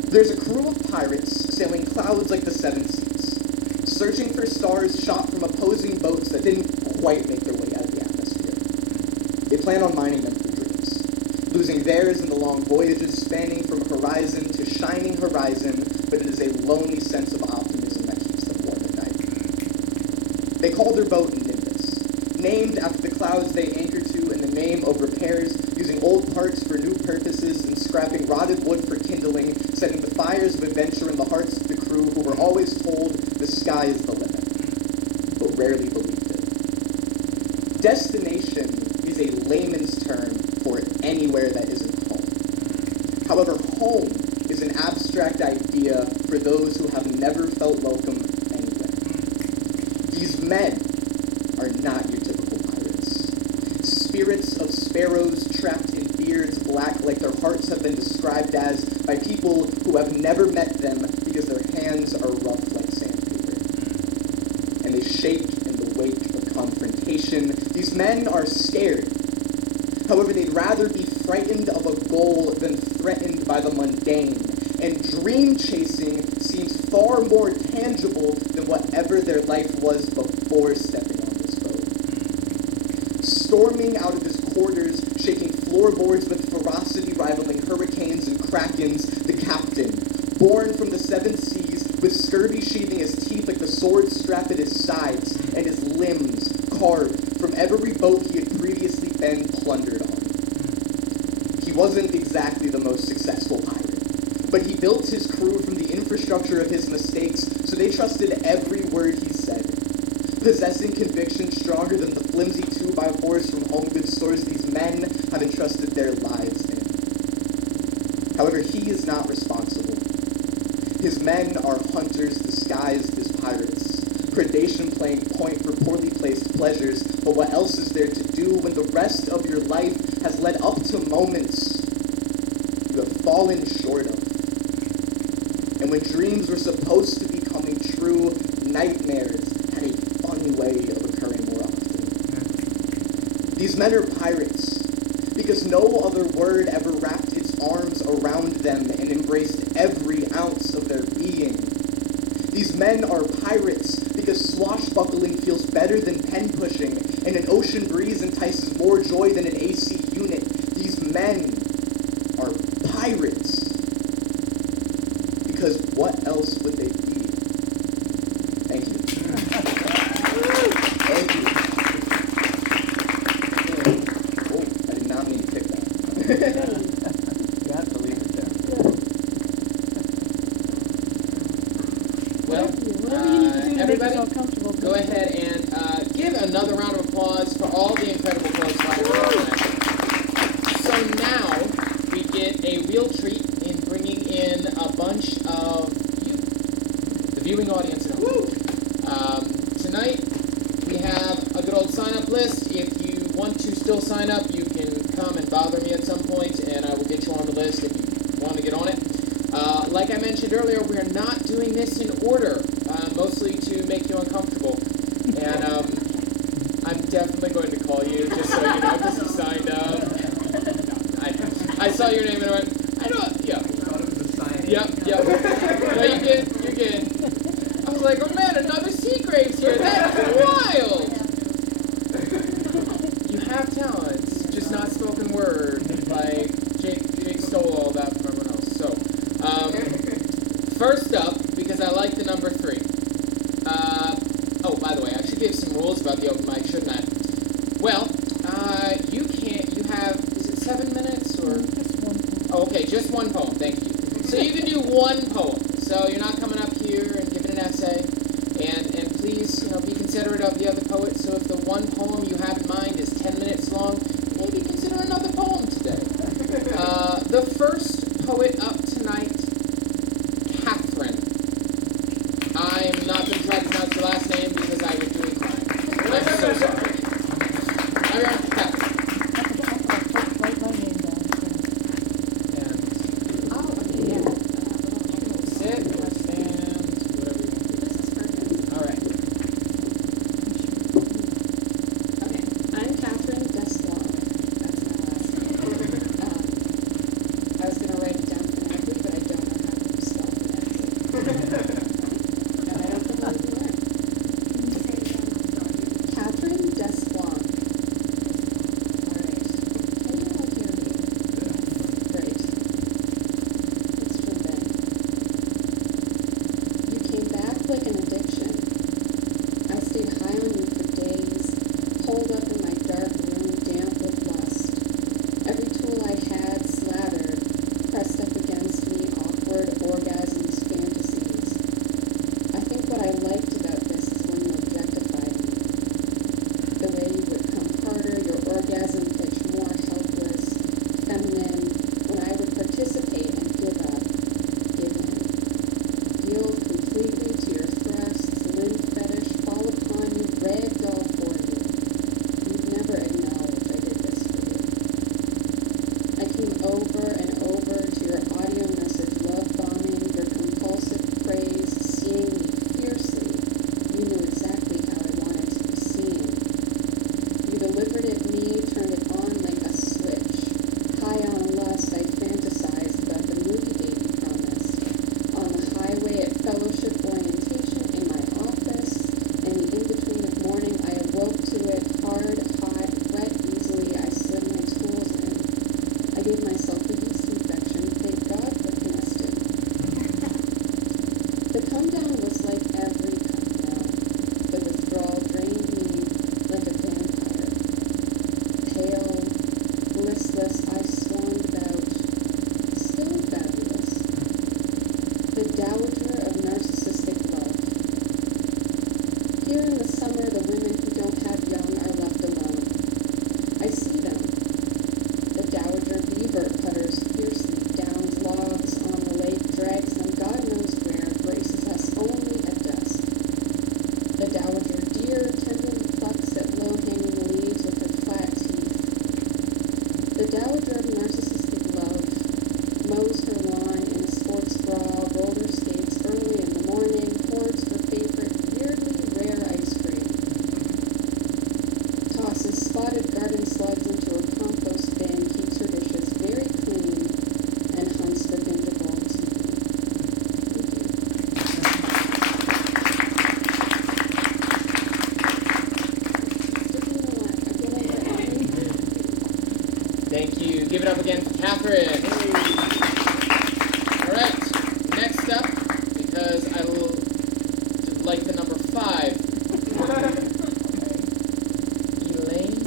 There's a crew of pirates sailing clouds like the seven seas, searching for stars shot from opposing boats that didn't quite make their way out of the atmosphere. They plan on mining them for dreams, losing theirs in the long voyages spanning from horizon to shining horizon, but it is a lonely sense of optimism that keeps them warm at night. They call their boat Nimbus, named after the clouds they anchor to in the name of repairs, using old parts for new purposes and scrapping rotted wood for kindling, setting the fires of adventure in the hearts of the crew who were always told the sky is the limit, but rarely believed it. Destination is a layman's term for anywhere that isn't home. However, home is an abstract idea for those who have never felt welcome anywhere. These men are not your typical pirates. Spirits of sparrows trapped in beards black like their hearts have been described as by people who have never met them because their hands are rough like sandpaper. And they shake in the wake of confrontation. These men are scared. However, they'd rather be frightened of a goal than threatened by the mundane. And dream chasing seems far more tangible than whatever their life was before stepping on this boat. Storming out of his quarters, shaking floorboards with ferocity rivaling hurricanes and krakens, the captain, born from the seven seas, with scurvy sheathing his teeth like the sword strap at his sides, and his limbs carved from every boat he had previously been plundered on. He wasn't exactly the most successful pirate, but he built his crew from the infrastructure of his mistakes, so they trusted every word he said. Possessing conviction stronger than the flimsy 2x4s from home goods stores, these men have entrusted their lives in. However, he is not responsible. His men are hunters disguised as pirates, predation playing point for poorly placed pleasures, but what else is there to do when the rest of your life has led up to moments you have fallen short of? And when dreams were supposed to be coming true, nightmares had a funny way of occurring more often. These men are pirates because no other word ever wrapped its arms around them and embraced every ounce of their being. These men are pirates because swashbuckling feels better than pen pushing, and an ocean breeze entices more joy than an AC unit. These men are pirates because what else would they be? Thank you. Thank you. Oh, I did not mean to pick that. You have to leave it there. Well, Whatever you need to do to make everybody, yourself comfortable. go ahead and give another round of applause for all the incredible folks tonight. So now we get a real treat in bringing in a bunch of you, the viewing audience at home. Tonight we have a good old sign-up list. If you want to still sign up, you can come and bother me at some point, and I will get you on the list if you want to get on it. Like I mentioned earlier, we are not doing this in order, mostly to make you uncomfortable. And I'm definitely going to call you, just so you know, because you signed up. I saw your name and I went, I know, yeah. Yep. No, you're good. I was like, oh man, another Seagraves here. That's wild. You have talents, just not spoken word. Like Jake stole all that from everyone else. So, first up, because I like the number 3. Oh, by the way, I should give some rules about the open mic, shouldn't I? Well, you have, is it 7 minutes or? Just one. Oh, okay, just one poem, thank you. So you can do one poem. So you're not coming up here and giving an essay. And please, be considerate of the other poets. So if the one poem you have in mind is 10 minutes long, maybe consider another poem today. The first poet up tonight, Kathryn. I'm not going to try to pronounce your last name because I would do a crime. I'm so sorry. Everyone, Kathryn. Write my name down. And Oh, okay, yeah. sit or stand, whatever you want. This is perfect. All right. Okay, I'm Kathryn Desplanque. That's my last name. I was gonna write it down phonetically, but I don't know how to spell phonetically. And I don't think I'll even learn. Kathryn Desplanque. All right. Can you all hear me? Great. It's from Ben. You came back like an addiction. I stayed high on you for days, holed up in my dark room, damp with lust. Every tool I had slathered, pressed up against me, awkward orgasms, fantasies. I think what I liked about this is when you objectified me. The way you would come harder, your orgasm pitch more helpless, feminine, when I would participate and give up, give in. Yield completely to your thrusts, limb fetish, fall upon you, ragdoll for you. You've never acknowledged I did this for you. I came over and over to your audio message, love bombing, your compulsive praise, seeing me fiercely. You knew exactly how I wanted to be seen. You delivered at me, turned it on like a switch. High on lust, I fantasized about the movie date you promised. On the highway at fellowship orientation, in my office, in the in-between of morning, I awoke to it, hard, hot, wet easily. I slid my tools in. I gave myself a yeast infection. Thank God for Canestin. The come-down was like every come-down. The withdrawal drained me like a vampire. Pale, listless, I swaned about, still fabulous. The dowager of narcissistic love. Here in the summer, the women who don't have young are left alone. I see them. The dowager beaver putters fiercely, downs logs on the lake, drags them God knows where, braces us only at dusk. The dowager deer tenderly plucks at low-hanging leaves with her flat teeth. The dowager of narcissistic love mows her lawn in a sports bra, roller skates early in the morning, hoards her favorite weirdly rare ice cream. Tosses spotted garden slugs into her compost bin, keeps her dishes very clean, and hunts for bingeable TV. Thank you. Give it up again for Kathryn. All right. Next up, because I will like the number 5. Elaine.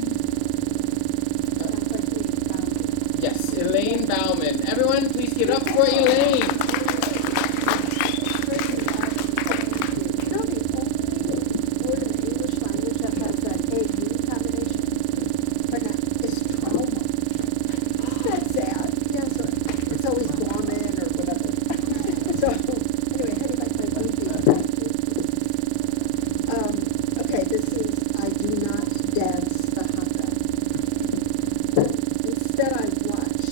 Yes, Elaine Bauman. Everyone, please give it up for Elaine. You know the only word in the English language that has that A-U combination right now is trauma. Isn't that sad? Yeah, so it's always Bauman or whatever. So anyway, heading back to my movie. Okay, this is I Do Not Dance the Haka. Instead I watch,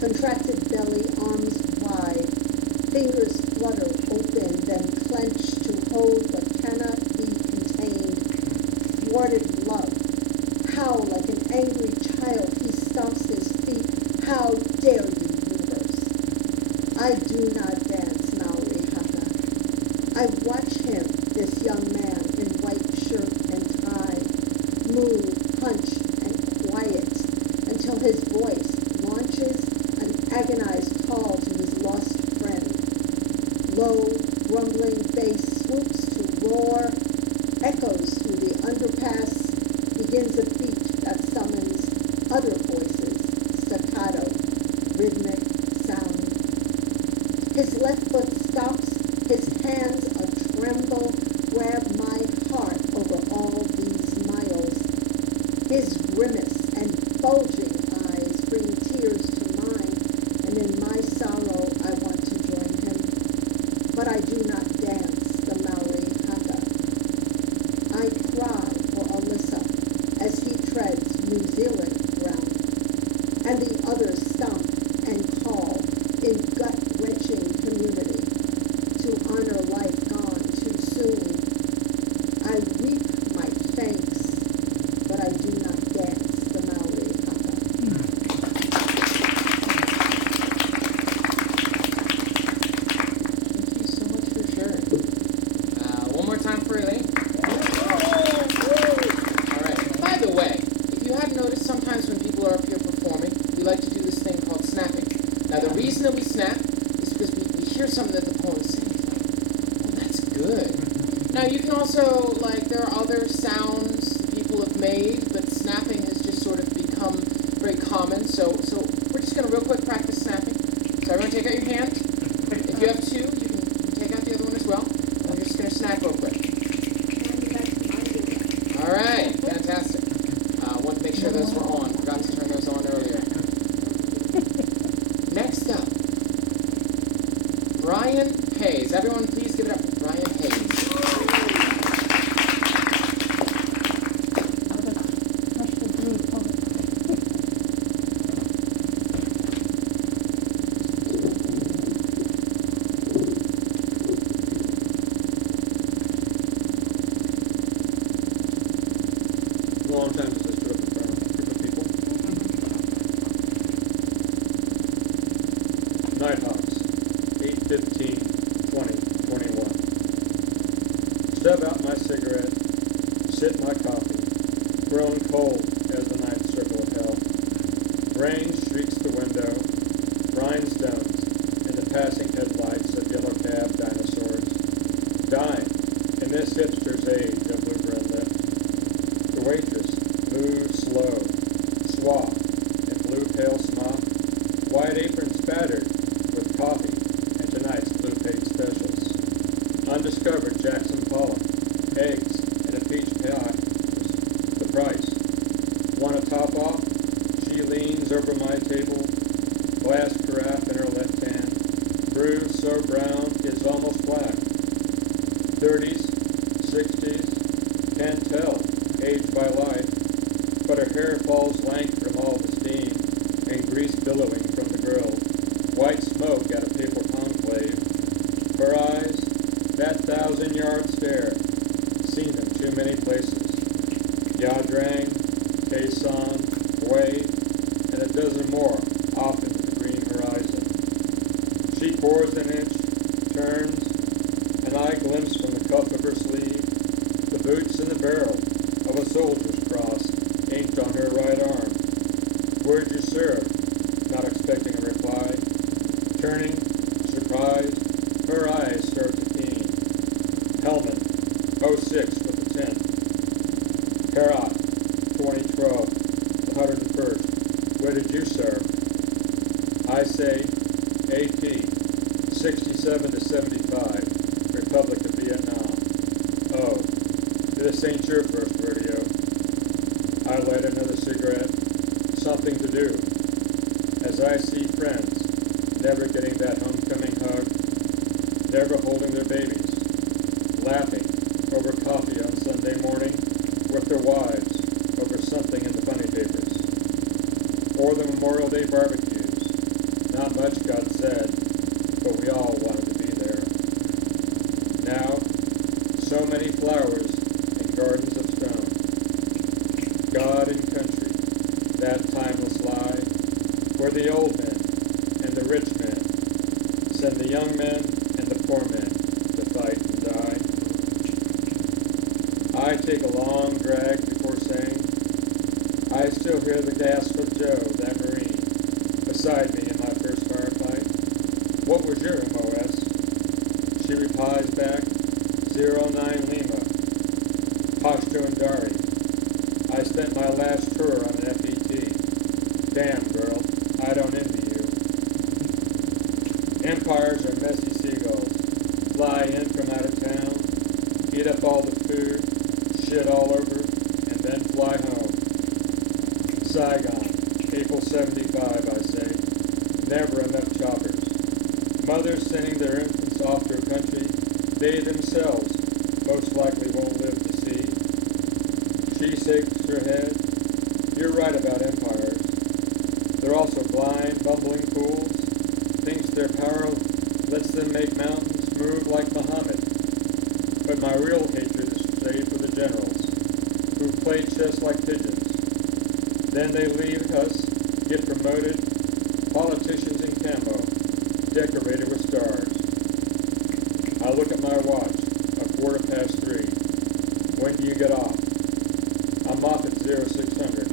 contracted belly, arms wide, fingers flutter open, then clench to hold what cannot be contained. Thwarted love. How, like an angry child, he stomps his feet. How dare you, universe? I do not dance Maori Haka. I watch him, this young man in white shirt and tie, move, punch, and quiet until his voice launches an agonized call to his lost friend. Low, rumbling bass swoops to roar, echoes through the underpass, begins a beat that summons other voices, staccato, rhythmic, His left foot stops, his hands a-tremble, grab my heart over all these miles. His grimace and bulging eyes bring tears to mine, and in my sorrow I want to join him. But I do not dance the Maori haka. I cry for Alyssa as he treads New Zealand ground, and the others stomp and call in gut-wrenching community to honor life gone too soon. I reap my thanks, but I do not dance the Maori haka. Thank you so much for sharing. One more time for Elaine. All right. By the way, if you hadn't noticed, sometimes when people are up here performing, we like to do this thing called snapping. Now, the reason that we snap is because we hear something that the poem is saying. Oh, that's good. Now, you can also, there are other sounds that people have made, but snapping has just sort of become very common. So we're just going to real quick practice snapping. So everyone take out your hand. If you have two, you can take out the other one as well. And we're just going to snap real quick. All right, fantastic. Want to make sure those were on. Forgot to turn those on earlier. Next up, Brian Hayes. Everyone, please give it up for Brian Hayes. Long time since I stood up in front of a group of people. Nighthawks, 8/15/2021. Stub out my cigarette, sip my coffee, grown cold as the ninth circle of hell. Rain streaks the window, rhinestones in the passing headlights of yellow cab dinosaurs, dying in this hipster's age of Uber and Lyft. The waitress moves slow, suave in blue pale smock, white apron spattered with coffee and tonight's blue paid specials. Undiscovered Jackson Pollock, eggs and a peach pie was the price. Want a top off? She leans over my table, glass carafe in her left hand, brew so brown it's almost black. 30s, 60s, can't tell, aged by life, but her hair falls lank from all the steam, and grease billowing from the grill. White smoke at a papal conclave. Her eyes, that 1,000-yard stare, seen them too many places. Yadrang, Quezon, Hue, and a dozen more off into the green horizon. She pours an inch, turns, and I glimpse from the cuff of her sleeve the boots and the barrel of a soldier's cross inked on her right arm. Where'd you serve? Not expecting a reply. Turning, surprised, her eyes start to keen. Hellman, 06 with a 10. Herat, 2012, the 101st. Where did you serve? I say, AP, 67 to 75, Republic of Vietnam. Oh, this ain't your first rodeo. I light another cigarette. Something to do. As I see friends never getting that homecoming hug, never holding their babies, laughing over coffee on Sunday morning with their wives over something in the funny papers, or the Memorial Day barbecues. Not much got said, but we all wanted to be there. Now, so many flowers in gardens of stone. God and country, that timeless lie, where the old men and the rich men send the young men and the poor men to fight and die. I take a long drag before saying, I still hear the gasp of Joe, that Marine, beside me in my first firefight. What was your MOS? She replies back, 09 Lima, Pashto and Dari. I spent my last tour on an FBP. Damn, girl, I don't envy you. Empires are messy seagulls. Fly in from out of town, eat up all the food, shit all over, and then fly home. Saigon, April 75, I say. Never enough choppers. Mothers sending their infants off to a country they themselves most likely won't live to see. She shakes her head. You're right about empires. They're also blind, bumbling fools. Thinks their power lets them make mountains move like Muhammad. But my real hatred is saved for the generals, who play chess like pigeons. Then they leave us, get promoted, politicians in camo, decorated with stars. I look at my watch, 3:15. When do you get off? I'm off at 0600,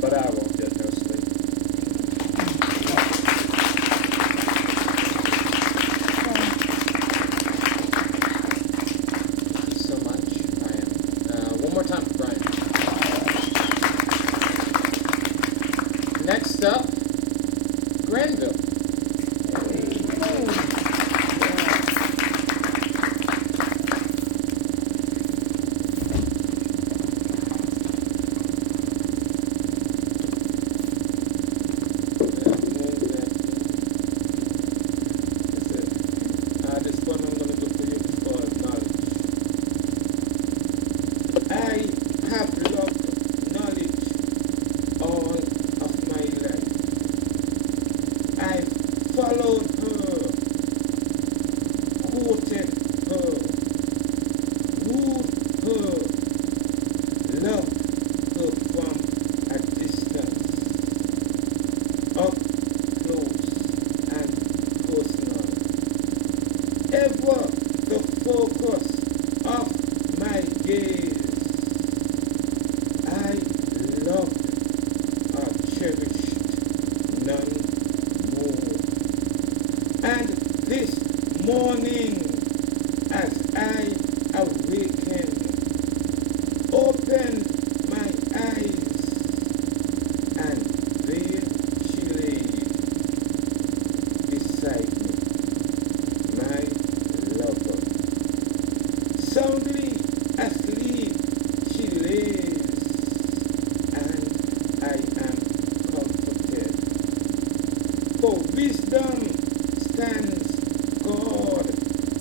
but I won't get no sleep. Thank you so much, Brian. One more time for Brian. Next up, Granville. This one I'm going to do for you is called knowledge. I have loved knowledge all of my life. I followed her, quoted her, wooed her, loved her from a distance, up close and personal. Ever the focus of my gaze. I loved or cherished none more. And this morning, as I awakened, opened my eyes, and there she lay beside me, my lover. Soundly asleep she lays, and I am comforted. For wisdom stands God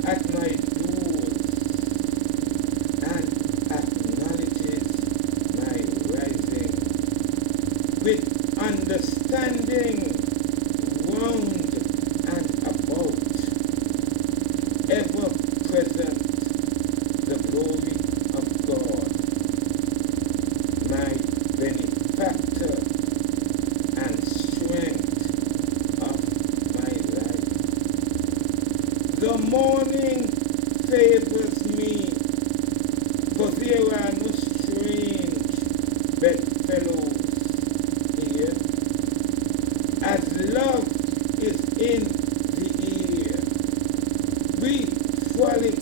at my doors, and acknowledges my rising, with understanding round and about, ever present the glory of God, my benefactor and strength of my life. The morning favors me, for there are no strange bedfellows here, as love is in the air. We frolic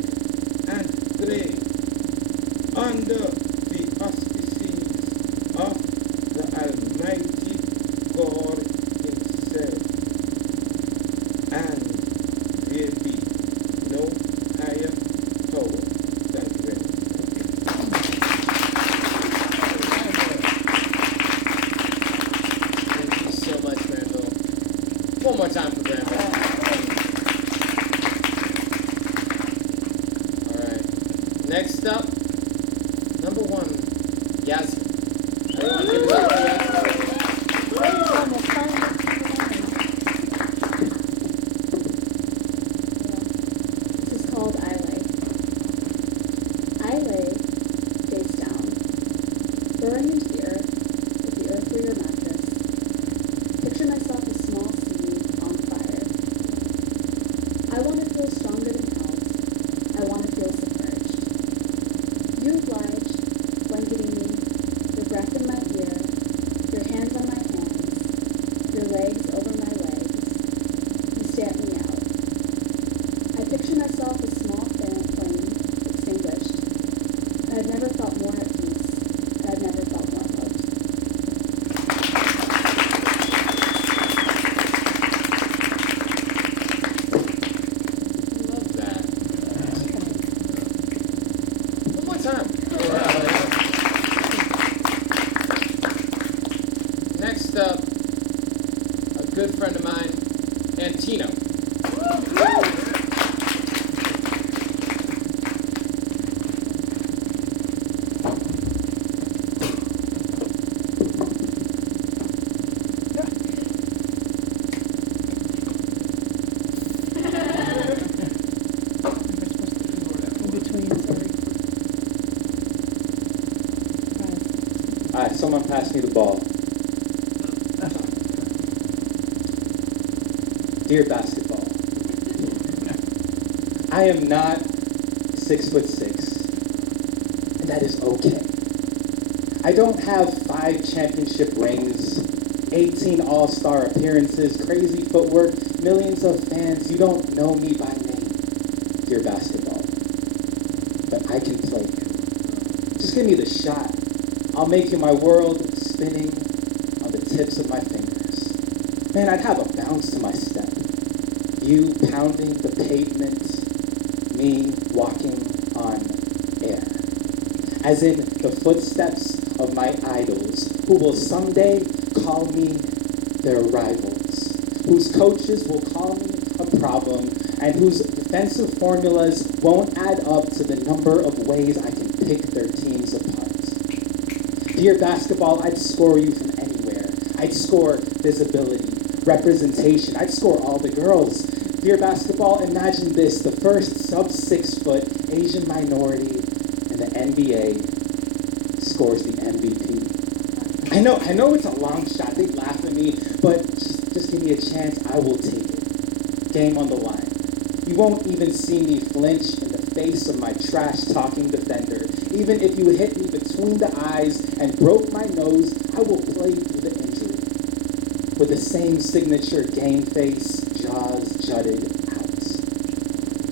and play under the auspices of the Almighty God Himself, and there be no higher power than Him. Thank you so much, Granville. One more time for Granville. Alright. Next up, number one, Yasmine. Everyone give it up for Yasmine. This is called I Lay. I lay face down, burrowing into the earth with the earth for your mattress. Picture myself a small seed on fire. I want to feel stronger than held. I want to feel submerged. You oblige, blanketing me, your breath in my ear, your hands on my hands, your legs over my legs. You stamp me out. I picture myself a small flame, extinguished, and I've never felt more at peace, and I've never felt more loved. good friend of mine, Antino. In between, sorry. Alright, someone pass me the ball. Dear basketball, I am not 6'6", and that is okay. I don't have 5 championship rings, 18 all-star appearances, crazy footwork, millions of fans. You don't know me by name, dear basketball, but I can play you. Just give me the shot. I'll make you my world spinning on the tips of my fingers. Man, I'd have a bounce to my step. You pounding the pavement, me walking on air. As in the footsteps of my idols, who will someday call me their rivals, whose coaches will call me a problem, and whose defensive formulas won't add up to the number of ways I can pick their teams apart. Dear basketball, I'd score you from anywhere. I'd score visibility, representation. I'd score all the girls. Dear basketball, imagine this, the first sub-6 Asian minority in the NBA scores the MVP. I know it's a long shot, they'd laugh at me, but just give me a chance, I will take it. Game on the line. You won't even see me flinch in the face of my trash-talking defender. Even if you hit me between the eyes and broke my nose, I will play through the injury. With the same signature game face, jaws jutted out.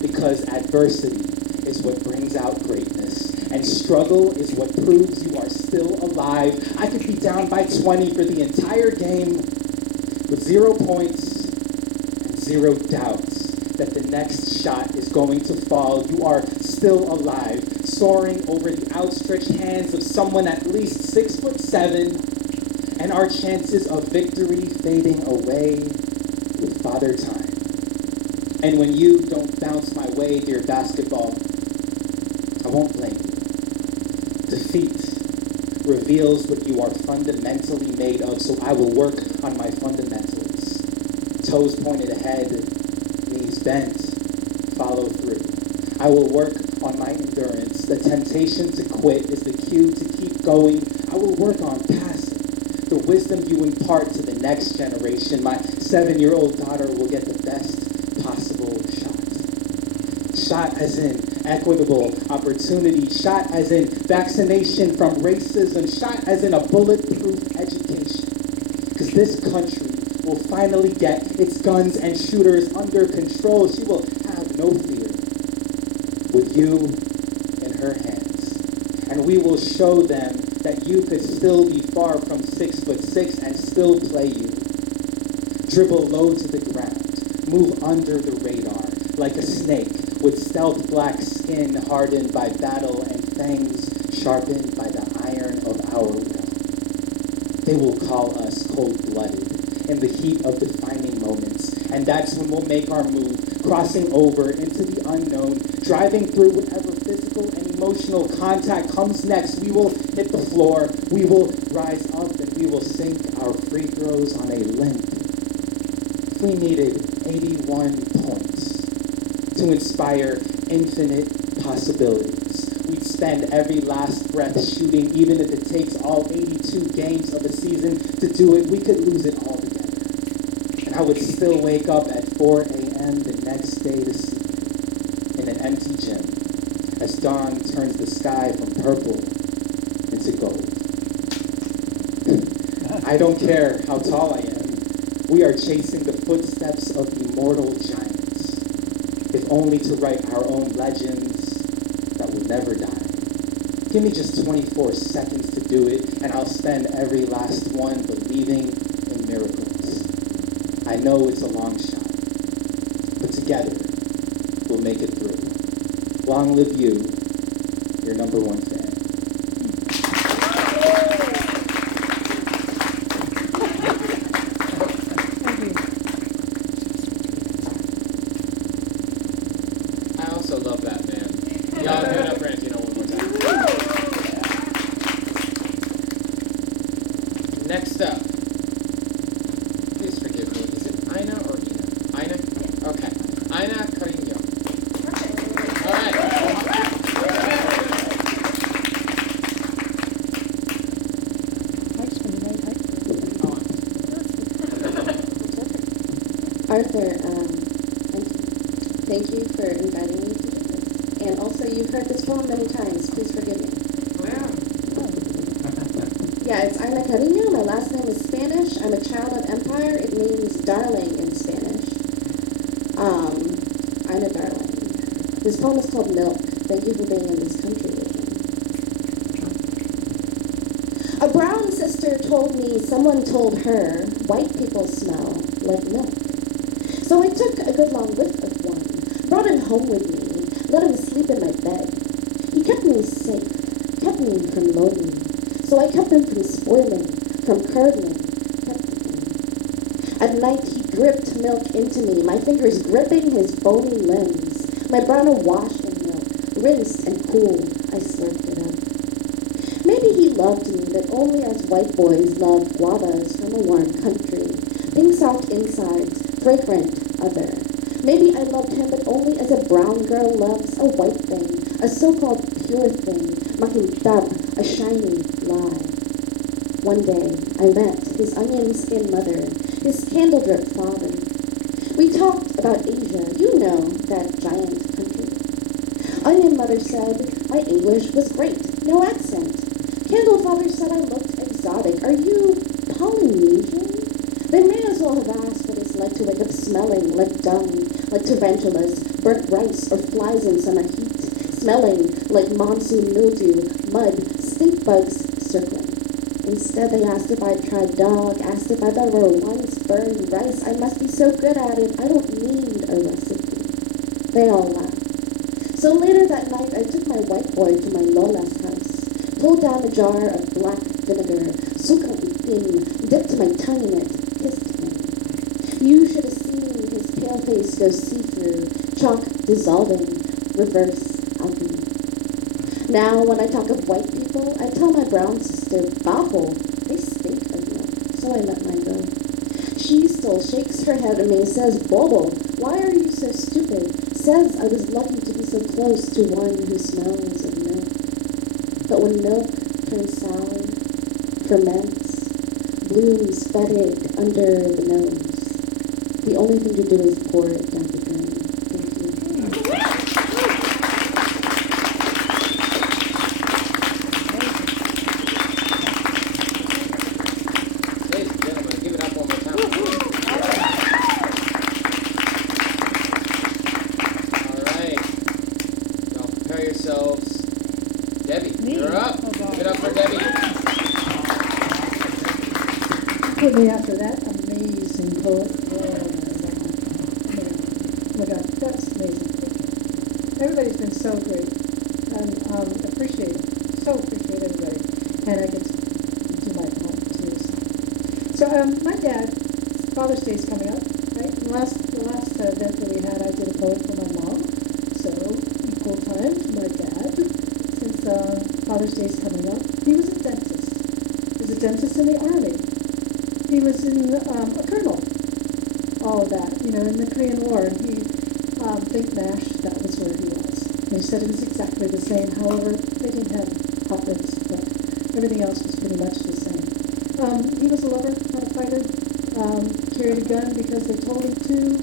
Because adversity is what brings out greatness, and struggle is what proves you are still alive. I could be down by 20 for the entire game with 0 points and 0 doubts that the next shot is going to fall. You are still alive, soaring over the outstretched hands of someone at least 6'7", and our chances of victory fading away with Father Time. And when you don't bounce my way, dear basketball, I won't blame you. Defeat reveals what you are fundamentally made of, so I will work on my fundamentals. Toes pointed ahead, knees bent, follow through. I will work on my endurance. The temptation to quit is the cue to keep going. I will work on passing. The wisdom you impart to the next generation. My 7-year-old daughter will get the best possible shot. Shot as in equitable opportunity. Shot as in vaccination from racism. Shot as in a bulletproof education. Because this country will finally get its guns and shooters under control. She will have no fear with you in her hands. And we will show them that you could still be far from 6'6" and still play you. Dribble low to the ground, move under the radar like a snake with stealth black skin hardened by battle and fangs sharpened by the iron of our will. They will call us cold-blooded in the heat of defining moments, and that's when we'll make our move, crossing over into the unknown, driving through whatever physical and emotional contact comes next. We will hit the floor, we will rise up, and we will sink our free throws on a limp. If we needed 81 points to inspire infinite possibilities, we'd spend every last breath shooting, even if it takes all 82 games of a season to do it. We could lose it all together. And I would still wake up at 4 a.m. the next day to see you in an empty gym as dawn turns the sky from purple into gold. I don't care how tall I am. We are chasing the footsteps of immortal giants, if only to write our own legends that will never die. Give me just 24 seconds to do it, and I'll spend every last one believing in miracles. I know it's a long shot, but together, we'll make it through. Long live you, your number one fan. Thank you. Y'all give it up for Antino one more time. Next up, please forgive me, is it Ina or Ina? Ina? Okay. Ina Carino. All right. Arthur, thank you for inviting me to do this. And also, you've heard this poem many times. Please forgive me. Yeah, it's Ana Carino. My last name is Spanish. I'm a child of empire. It means darling in Spanish. I'm a darling. This poem is called Milk. Thank you for being in this country with me. A brown sister told me someone told her white people smell like milk. So I took a good long whiff of one, brought him home with me, let him sleep in my bed. He kept me safe, kept me from loneliness. So I kept him from spoiling, from curdling, kept him. At night he dripped milk into me, my fingers gripping his bony limbs. My brown washed in milk, rinsed and cool, I slurped it up. Maybe he loved me, but only as white boys love guavas from a warm country. Pink soft insides, fragrant other. Maybe I loved him, but only as a brown girl loves a white thing, a so-called pure thing, makintab, a shiny lie. One day, I met his onion skin mother, his candle drip father. We talked about Asia, you know, that giant country. Onion mother said, my English was great, no accent. Candle father said I looked exotic. Are you Polynesian? They may as well have asked what it's like to wake up smelling like dung, like tarantulas, burnt rice, or flies in summer heat, smelling like monsoon mildew, mud, stink bugs circling. Instead, they asked if I'd tried dog, asked if I'd ever once burned rice. I must be so good at it, I don't need a recipe. They all laughed. So later that night, I took my white boy to my Lola's house, pulled down a jar of black vinegar, suka itim, dipped my tongue in it, kissed him. You should have seen his pale face go see-through, chalk dissolving, reverse alchemy. Now, when I talk of white people, I tell my brown sister, Baho, they stink of milk, so I let mine go. She still shakes her head at me, says, Bobo, why are you so stupid? Says I was lucky to be so close to one who smells of milk. But when milk turns sour, ferments, blooms fetid under the nose, the only thing to do is pour it down the drain. Thank you. Ladies and gentlemen, give it up one more time. All right. Now prepare yourselves. Debbie, you're up. Give it up for Debbie. Put me after that amazing poet. Oh my God, that's amazing. Everybody's been so great, and appreciate it. So appreciate everybody, and I get to do my poem too. So my dad, Father's Day's coming up, right? The last event that we had, I did a poem for my mom. So equal time to my dad, since Father's Day's coming up. He was a dentist. He was a dentist in the Army. He was in a colonel, all of that, in the Korean War. And he, Think Mash, that was where he was. And he said it was exactly the same. However, they didn't have hot lips, but everything else was pretty much the same. He was a lover, not a fighter. Carried a gun because they told him to.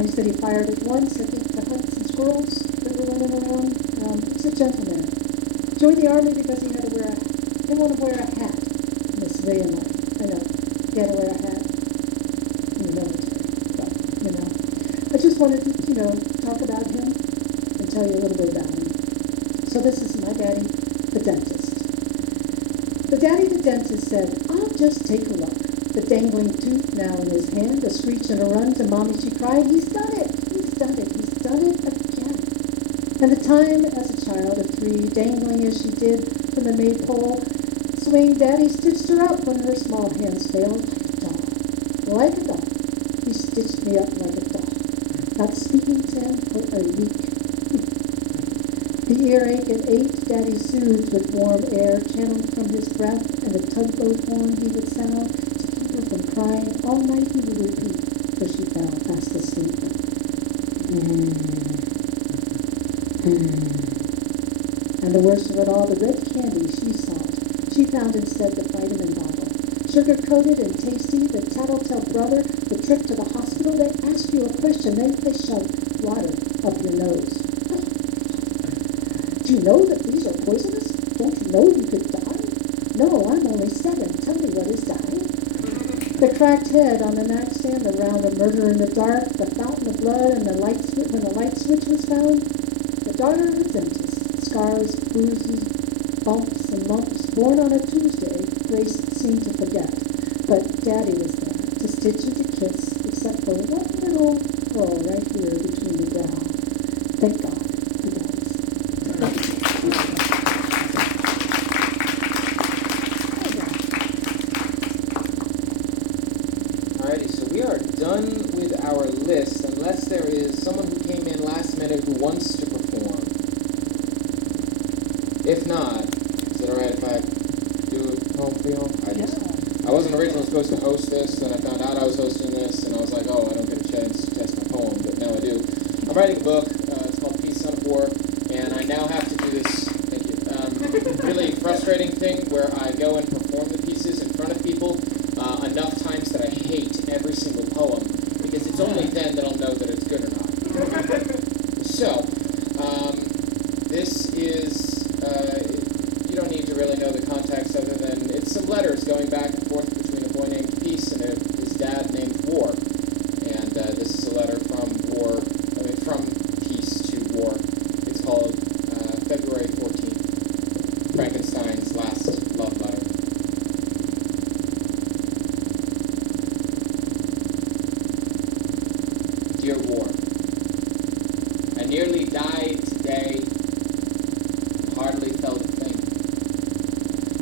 He said he fired it once, I think, to hunt some squirrels that were running around. He was a gentleman. Joined the Army because he had to didn't want to wear a hat in the civilian life. I know. He had to wear a hat in the military, but, I just wanted to, talk about him and tell you a little bit about him. So this is my daddy, the dentist. The daddy, the dentist said, I'll just take a look. The dangling tooth now in his hand, a screech and a run to mommy she cried, he's done it, he's done it, he's done it again. And the time as a child of 3, dangling as she did from the maypole, swing, daddy stitched her up when her small hands failed, like a doll. He stitched me up like a doll, not speaking to him for a week. The the earache at 8, Daddy soothed with warm air channeled from his breath, and a tugboat horn he would sound to keep her from crying. All night he would repeat, till she fell fast asleep. And the worst of it all, the red candy she sought, she found instead the vitamin bottle. Sugar-coated and tasty, the tattletale brother, the trip to the hospital, they ask you a question, then they shove water up your nose. Do you know that these are poisonous? Don't you know you could die? No, I'm only 7. Tell me, what is dying? The cracked head on the nightstand, the round of murder in the dark, the fountain of blood, and the light switch when the light switch was found. The daughter of the dentist, scars, bruises, bumps, and lumps, born on a Tuesday, Grace seemed to forget. But Daddy was there, to stitch and to kiss, except for one little hole right here between the brow. Thank God for daddies. Alrighty, so we are done with our list, unless there is someone who came in last minute who wants to perform. If not, is it alright if I do a poem for you? I wasn't originally supposed to host this, then I found out I was hosting this, and I was like, oh, I don't get a chance to test my poem, but now I do. I'm writing a book, it's called Peace, Son of War, and I now have to do this, thank you, really frustrating thing where I go and perform the pieces in front of people enough times that I hate every single poem, because it's only then that I'll know that it's good or not. So, this is, you don't need to really know the context other than it's some letters going back and forth between a boy named Peace and his dad named War. And this is a letter from from Peace to War. It's called February 14th, Frankenstein's last love letter. Dear War, I nearly died today, hardly felt a thing.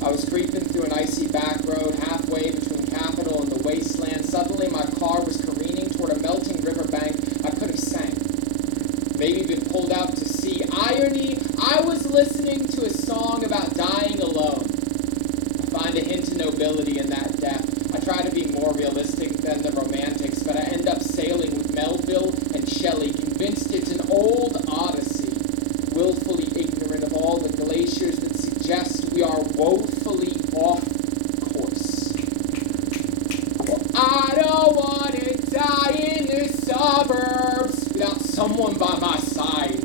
I was creeping through an icy back road halfway between Capitol and the wasteland. Suddenly my car was careening toward a melting riverbank. I could have sank. Maybe been pulled out to sea. Irony, I was listening to a song about dying alone. I find a hint of nobility in that death. I try to be more realistic than the romantics, but I end up sailing with Melville and Shelley, convinced it's an old odyssey, willfully ignorant of all the glaciers that suggest we are woefully off course. I don't want to die in the suburbs without someone by my side.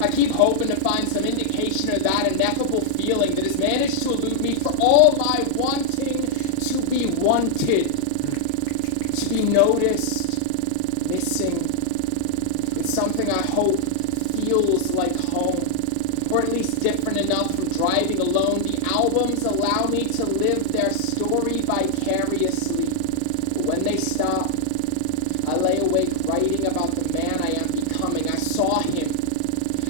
I keep hoping to find some indication of that ineffable feeling that has managed to elude me for all my wanting to be wanted, to be noticed, missing. It's something I hope feels like home, or at least different enough from driving alone. The albums allow me to live their story vicariously. But when they stop, I lay awake writing about the man I am becoming. I saw him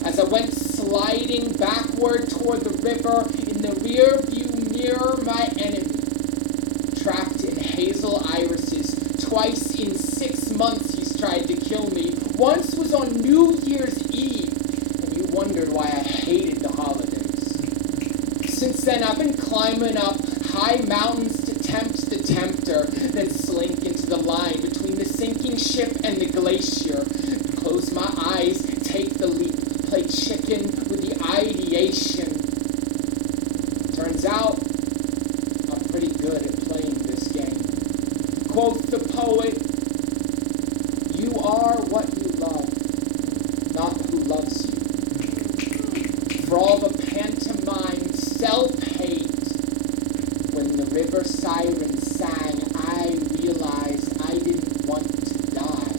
as I went sliding backward toward the river, in the rear view mirror my enemy, trapped in hazel irises. Twice in 6 months he's tried to kill me. Once was on New Year's Eve, and you wondered why I hated the holidays. Since then I've been climbing up high mountains to tempt the tempter, then slink into the line between the sinking ship and the glacier. Close my eyes, take the leap, play chicken with the ideation. Turns out, I'm pretty good at playing this game. Quoth the poet, you are what you love, not who loves you. For all the pantomime self-hate, when the river siren sang, I realized I didn't want to die.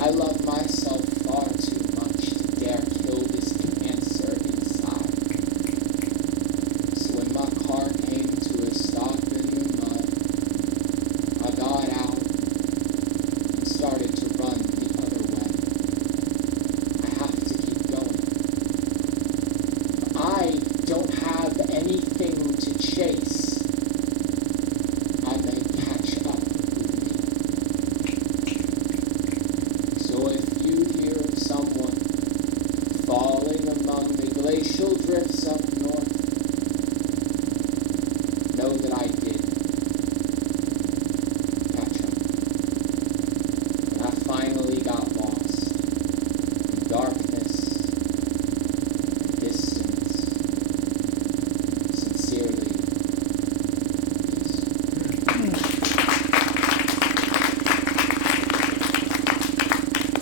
I love myself far too much to dare kill this cancer inside. So when my car came to a stop in the mud, I got out and started to run the other way. I have to keep going. I don't have anything to chase. I may catch up with me. So if you hear of someone falling among glacial drifts up north. Know that I did catch up. And I finally got lost in darkness and distance. Sincerely,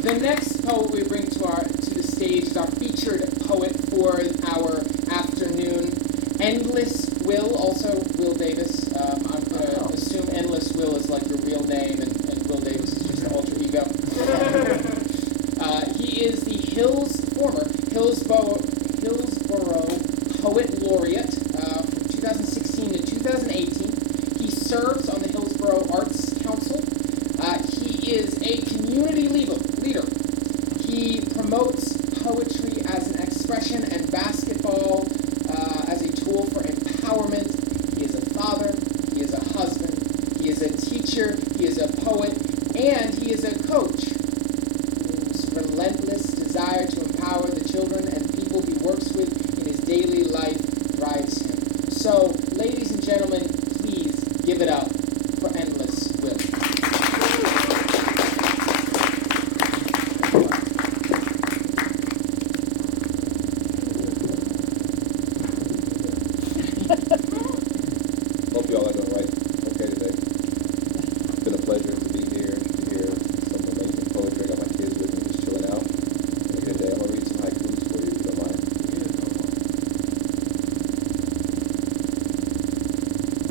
the next poet we bring to the stage is our featured poet for our afternoon, Endless Will, also Will Davis. I'm going to assume Endless Will is like your real name, and Will Davis is just an alter ego. He is the former Hillsborough Poet Laureate from 2016 to 2018. He serves on the Hillsborough Arts Council. He is a community leader. He promotes poetry as an expression and basketball as a tool for empowerment. He is a father. He is a husband. He is a teacher. He is a poet. And he is a coach whose relentless desire to empower the children and people he works with in his daily life drives him. So, ladies and gentlemen, please give it up for Endless Will. Hope y'all are doing right okay today. It's been a pleasure to be here to hear some amazing poetry. I got my kids with me just chilling out. It's been a good day. I'm going to read some haikus for you if you don't mind.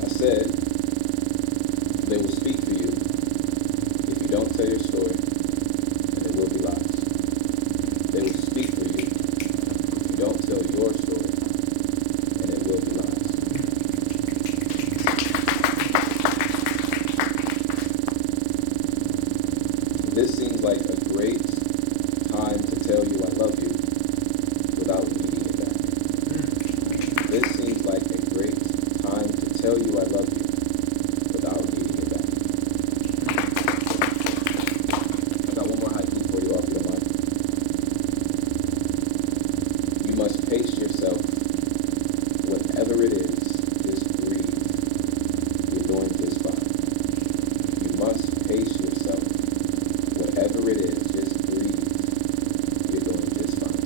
I said, they will speak for you if you don't tell your story, and it will be lies. They will speak for you if you don't tell your story, and it will be lies. This seems like a great time to tell you I love you without needing it back. This seems like a great time to tell you I love you without needing it back. I got one more haiku for you all if you don't mind. You must pace yourself. Whatever it is, just breathe. You're doing just fine. You must pace yourself. Whatever it is, just breathe. You're doing just fine.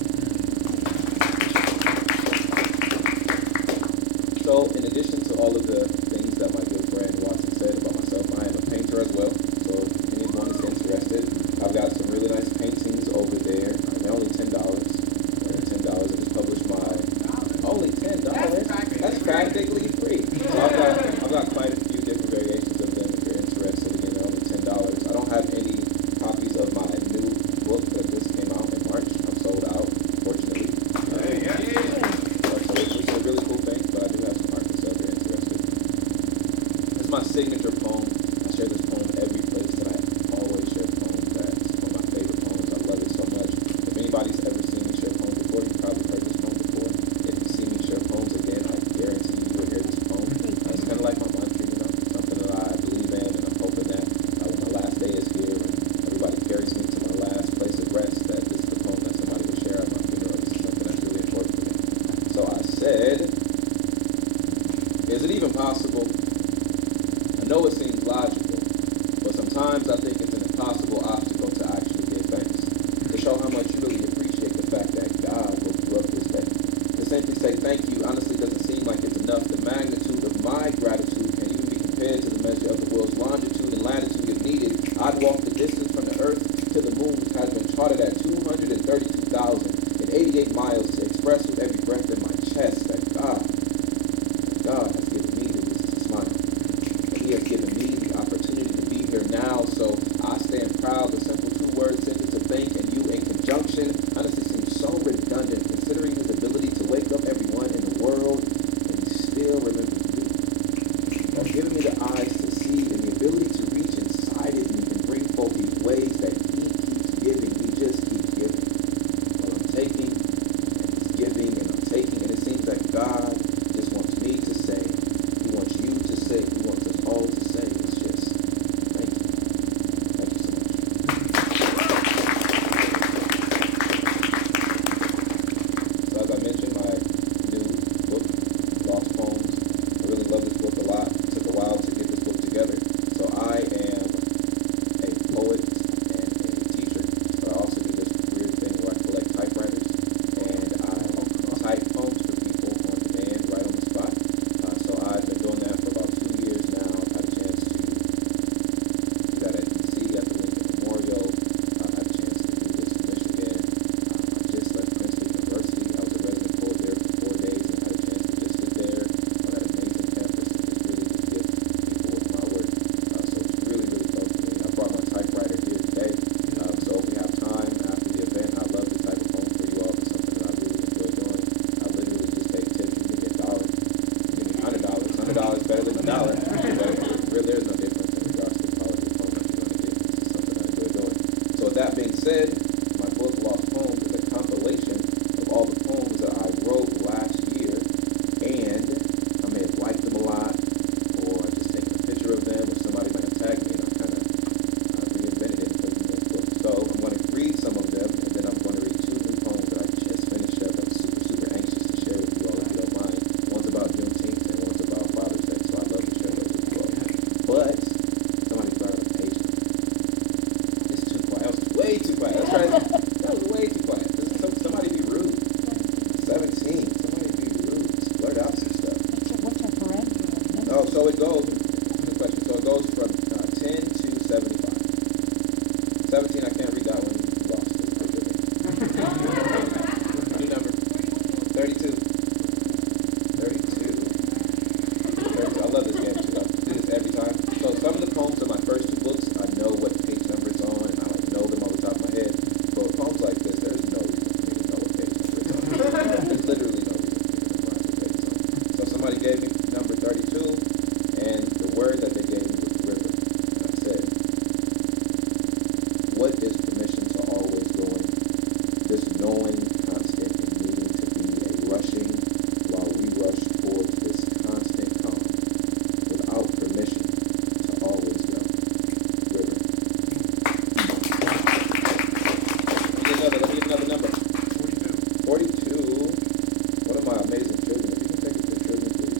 So, in addition to all of the things that my good friend Watson said about myself, I am a painter as well. So, if anyone is interested, I've got some really nice paintings over there. They're only $10. Only $10. I just published my only $10. That's practically free. So I've got quite a few different variations of them if you're interested. Again, they're only $10. I don't have any copies of my new book that just came out in March. I'm sold out, fortunately. So it's a really cool thing, but I do have some art to sell if you're interested. This is my signature poem. I share this poem every place that I always share poems. That's one of my favorite poems. I love it so much. If anybody's ever seen me share poems before, you've probably heard this poem before. If you see me share poems again, I guarantee you will hear this poem. It's kind of like my mantra, something that I believe in, and I'm hoping that when my last day is here, when everybody carries me to my last place of rest, that this is the poem that somebody will share at my funeral. This is something that's really important for me. So I said, is it even possible? I know it seems logical, but sometimes I think it's an impossible obstacle to actually give thanks. To show how much you really appreciate the fact that God woke you up this day. To simply say thank you honestly doesn't seem like it's enough. The magnitude of my gratitude can even be compared to the measure of the world's longitude and latitude if needed. I'd walk the distance from the earth to the moon, which has been charted at 232,088 miles to express with every breath in my chest that God has given me the reason to smile. And He has given me the opportunity to be here now, so I stand proud. The simple two-word sentence of thank and you in conjunction honestly seems so redundant considering His ability to wake up everyone in the world and He still remembers me. While giving me the eyes to see and the ability to reach inside of me and bring So it goes, good question. So it goes from 10 to 75. 17, I can't read that one. You lost it. New number. 32. 32. 32. I love this game too. I do this every time. So some of the poems are my first two books. I know what page number it's on, and I like know them off the top of my head. But with poems like this, there's no reason for me to know what page number it's on. There's literally no reason for me to memorize what page it's on. So somebody gave me number 32, and the word that they gave me was river. And I said, what is permission to always going? This knowing, constant, and needing to be a rushing while we rush towards this constant calm. Without permission to always go. River. Let me get another number. 42. One of my amazing children. If you can take a picture of me, please.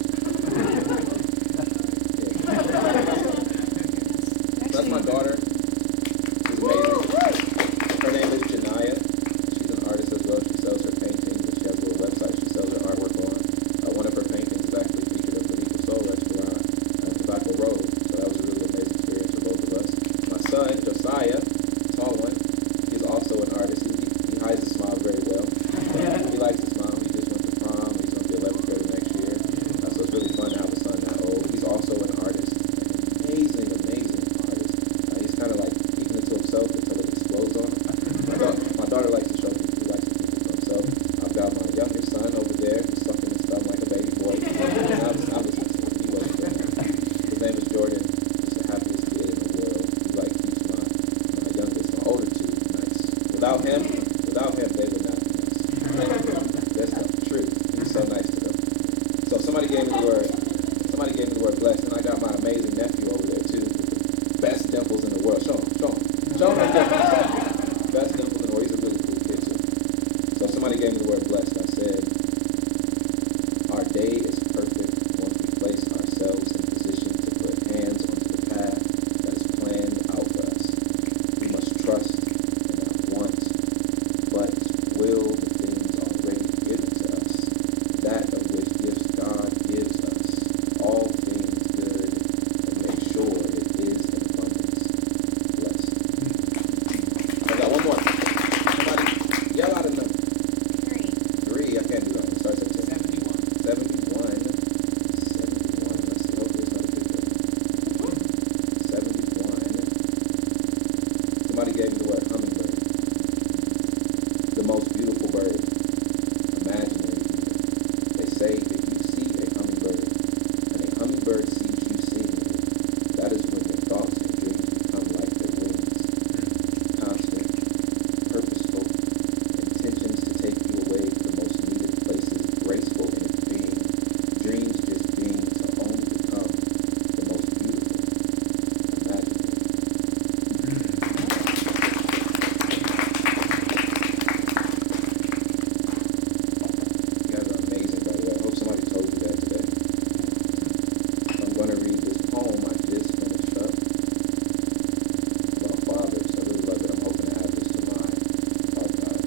That's my daughter. She's amazing. Her name is Janaya. She's an artist as well. She sells her paintings, and she has a little website she sells her artwork on. One of her paintings is actually featured at the Leaf Soul restaurant on Tobacco Road. So that was a really amazing experience for both of us. My son, Josiah, tall one, he's also an artist. He hides his smile very well. He likes to smile. He just went to prom. He's going to be 11th grade next year. So it's really fun to have a son that old. He's also an artist. Amazing artist. He's kind of like keeping it to himself until it explodes on him. My daughter likes to show me. He likes to keep it to himself. I've got my younger son over there who's sucking his thumb like a baby boy. I'm just listening. He wasn't doing that. His name is Jordan. He's the happiest kid in the world. He like keeps my youngest, my older two, nice. Without him, they would not be nice. That's the truth. He's so nice to them. So somebody gave me the word. Somebody gave me the word blessed, and I got my amazing nephew over there too. Best dimples in the world. Show him his dimples. Best dimples in the world. He's a really cool kid too. So somebody gave me the word blessed. I said, our day is perfect once we place ourselves in position to put hands onto the path that is planned out for us. We must trust and not want, but will the things already given to us, that of which gifts God gives us, all things good, and make sure it is in abundance. Blessed. I got one more. Somebody yell out a number. 3. I can't do that one. It starts at 10. 71. Let's see. Hopefully it's not a picture of me. 71. Somebody gave me the word hummingbird. The most beautiful bird. Imaginary even. They say if you see a hummingbird and a hummingbird sees you seeing you, that is when your thoughts and dreams become like their wings. Constant, purposeful, intentions to take you away to the most needed places, graceful in its being, dreams just being to only become the most beautiful. Imaginary. You guys are amazing, by the way. I hope somebody told you that today. I'm going to read this poem I just finished up about fathers. I really love it. I'm hoping to add this to my archive.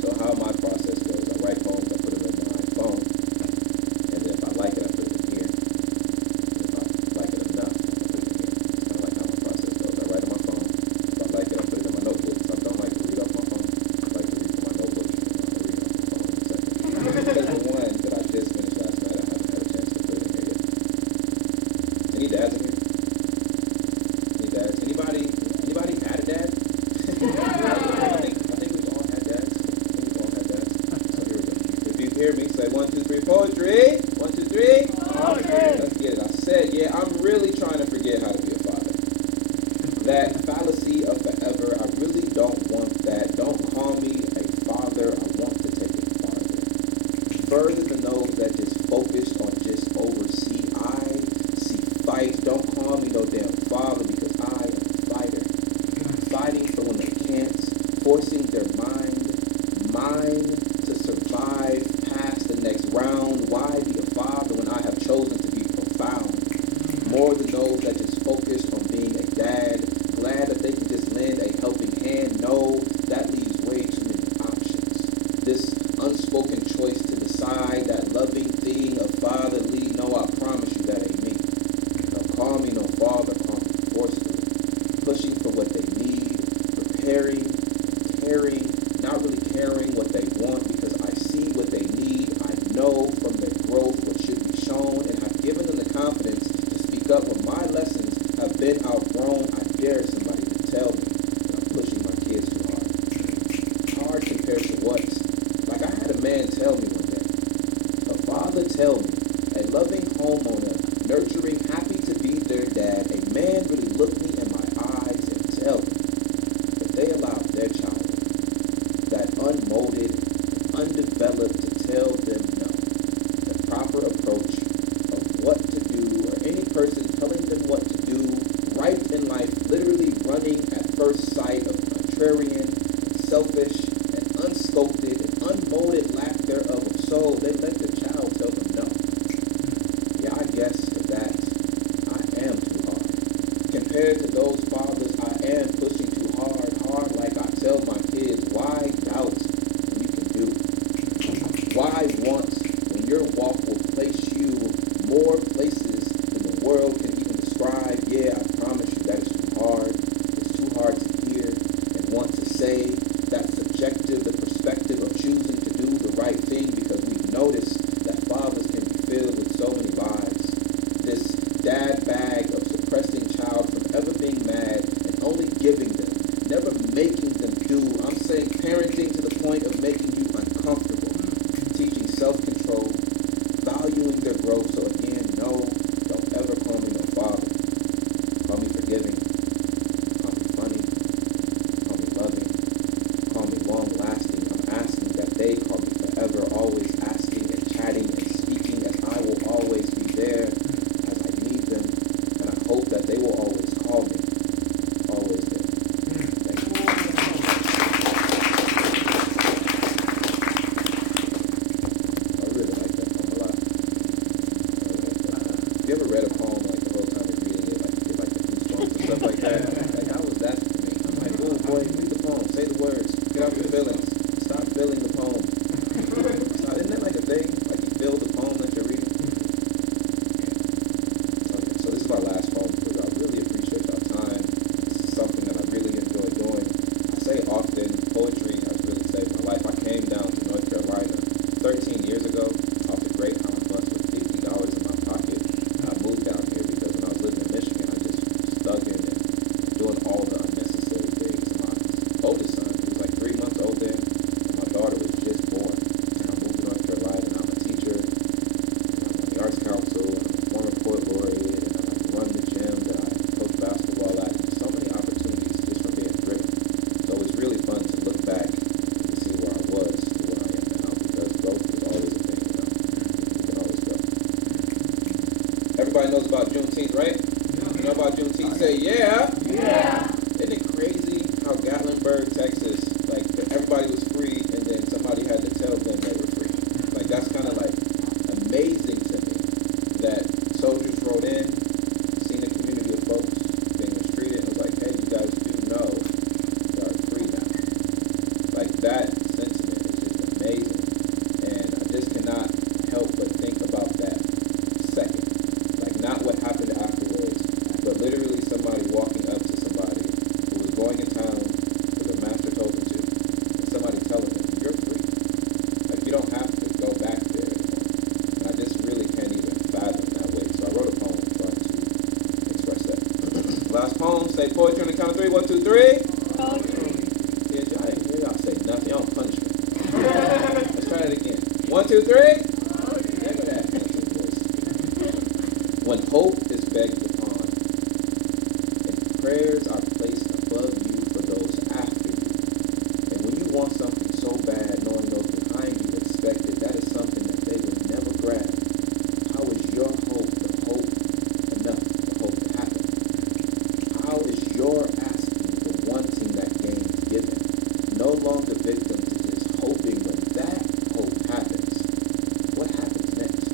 So how my process goes, I write poems, I put them in my phone, and then if I like it, I put it in here. And if I like it enough, I put it in here. It's kind of like how my process goes. I write on my phone. If I like it, I put it in my notebook. So I don't like to read off my phone. I like to read from my notebook. And I'm going to read off my phone in a second. Because the one that I just finished last night, I haven't had a chance to put it in here yet. Any dads in here? Any dads? Anybody had a dad? I think we've all had dads. So here we go. If you hear me, say 1, 2, 3, poetry. 1, 2, 3. Poetry. Let's get it. I said, yeah, I'm really trying to forget how to be a father. That fallacy of forever, I really don't want that. Don't call me a father. I want to take it farther. Further than those that just focused on just oversee. I see fight. Don't call me no damn father because I am a fighter. Fighting for when they can't. Forcing their mind to survive past the next round. Why be a father when I have chosen to be profound? More than those that just focused on being a dad. Glad that they can just lend a helping hand. No, that leaves way too many options. This unspoken choice to decide that loving thing of fatherly. No, I promise you that ain't me. call me no father, call me forcefully, pushing for what they need, preparing, caring, not really caring what they want because I see what they need. I know from their growth what should be shown and have given them the confidence to speak up when my lessons have been outgrown. I dare somebody to tell me that I'm pushing my kids too hard. Hard compared to what? Like I had a man tell me one day, a father tell me, a loving homeowner, nurturing, happy to be their dad, a man really look me in my eyes and tell me that they allowed their child, that unmolded, undeveloped, to tell them no. The proper approach of what to do, or any person telling them what to do right in life, literally running at first sight of contrarian, selfish, and unsculpted, and unmolded lack thereof of soul, they let the child tell them no. Yeah, I guess for that, I am too hard. Compared to those fathers, I am pushing too hard, hard like I tell my kids, why doubt when you can do? Why want when your walk will place you more places than the world can even describe? Yeah, I promise you that is too hard. It's too hard to hear and want to say. That subjective, the perspective of choosing to do the right thing, because we've noticed that fathers can be filled with so many lies. This dad bag of suppressing child from ever being mad and only giving them, never making them do. I'm saying parenting to the point of making you uncomfortable. Teaching self-control, valuing their growth. So again, no, don't ever call me no father. Call me forgiving. Call me funny. Call me loving. Call me long-lasting. I'm asking that they call me forever, always asking and chatting and speaking, as I will always be there as I need them, and I hope that they will always call me, always there. Thank you. I really like that poem a lot. Have you ever read a poem like the whole time you're reading it, like you get like the goosebumps and stuff like that? Like how was that for me? I'm like, oh boy, read the poem, say the words, get out your feelings, stop feeling the poem. Stop, isn't that like a thing? Like you feel the poem that you're reading? Okay, so this is my last poem for you. I really appreciate your time. This is something that I really enjoy doing. I say often, poetry has really saved my life. I came down to North Carolina 13 years ago off the Greyhound bus with $50 in my pocket. I moved down here because when I was living in Michigan, I just was thugging and doing all the unnecessary things. And my oldest son, he was like 3 months old then, and my daughter was just born. And I moved to North Carolina, and I'm a teacher, and I'm on the Arts Council, and I'm a former poet laureate, and I run the gym that I coach basketball at. And so many opportunities just from being driven. So it's really fun to look back and see where I was to where I am now, because growth is always a thing, you know. You can always grow. Everybody knows about Juneteenth, right? You know about Juneteenth? Say yeah. Yeah. Isn't it crazy how Gatlinburg, Texas, like everybody was free and then somebody had to tell them they were free? Like that's kind of like amazing to me that soldiers rode in, seen a community of folks being mistreated, and was like, hey, you guys do know you are free now. Like that sentiment is just amazing, and I just cannot help but think about that second. Like not what happened afterwards, but literally somebody walking up to somebody who was going in town because their master told them to, and somebody telling them, you're free. Like you don't have to go back there anymore. And I just really can't even fathom that way. So I wrote a poem trying to express that. Last poem, say poetry on the count of 3. 1, 2, 3. Poetry. Kids, y'all didn't hear y'all say nothing. Y'all don't punish me. Let's try that again. 1, 2, 3. There go that handsome voice. When hope is begged upon, and prayers are placed above you for those after you, and when you want something so bad, knowing those behind you expect it, that is something that they will never grab. How is your hope, the hope enough for hope to happen? How is your asking, the wanting that gains given? No longer victim to just hoping. When that hope happens, what happens next?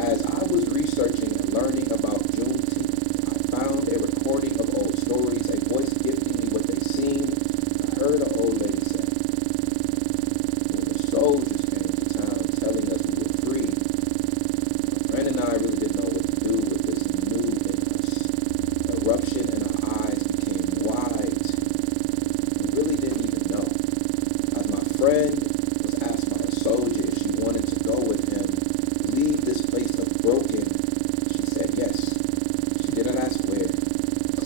As I was researching and learning about Juneteenth, I found a recording of old stories, a voice gifting me what they seemed. I heard an old lady say, friend was asked by a soldier if she wanted to go with him, leave this place of broken. She said yes. She did not ask where.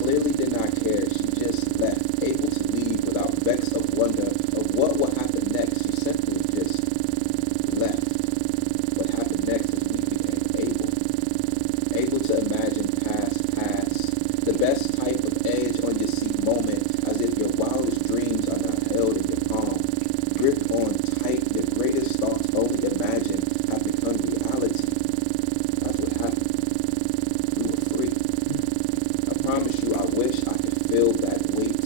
Clearly did not care. She just left, able to leave without vex of wonder of what would happen next. She simply just left. What happened next is we became able to imagine past, the best type of edge on your seat moment, as if your wildest dreams are not held in your palm, gripped on tight, your greatest thoughts only imagined have become reality. That's what happened. We were free. I promise you, I wish I could feel that weight,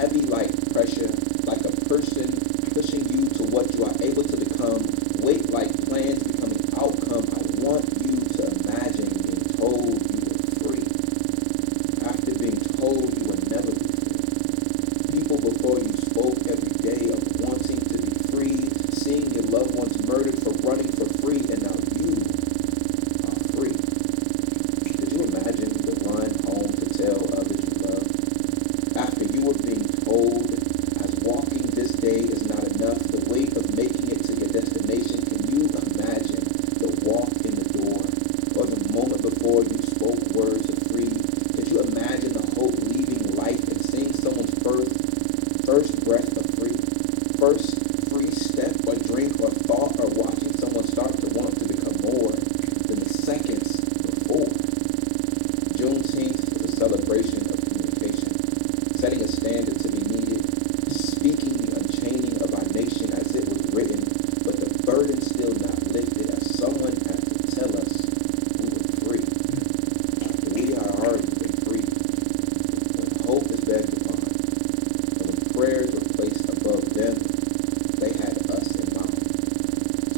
heavy like pressure, like a person pushing you to what you are able to become, weight like plans becoming outcome. I want you to imagine being told you were free. After being told you will never be free. People before you spoke every day of wanting to be free, seeing your loved ones murdered for running for free, and now you are free. Could you imagine the run home to tell others you love? After you were being told, as walking this day is not enough, the weight of making it to your destination, can you imagine the walk in the door, or the moment before you spoke words of free? Could you imagine the hope leaving life and seeing someone's first breath of free? First free step or drink or thought, or watching someone start to want to become more than the seconds before? Juneteenth was a celebration of communication, setting a standard to be needed, speaking the unchaining of our nation as it was written, but the burden still not lifted as someone had to tell us we were free. After we had already been free, when hope is begged upon, and when prayers were placed above them, they had us in mind.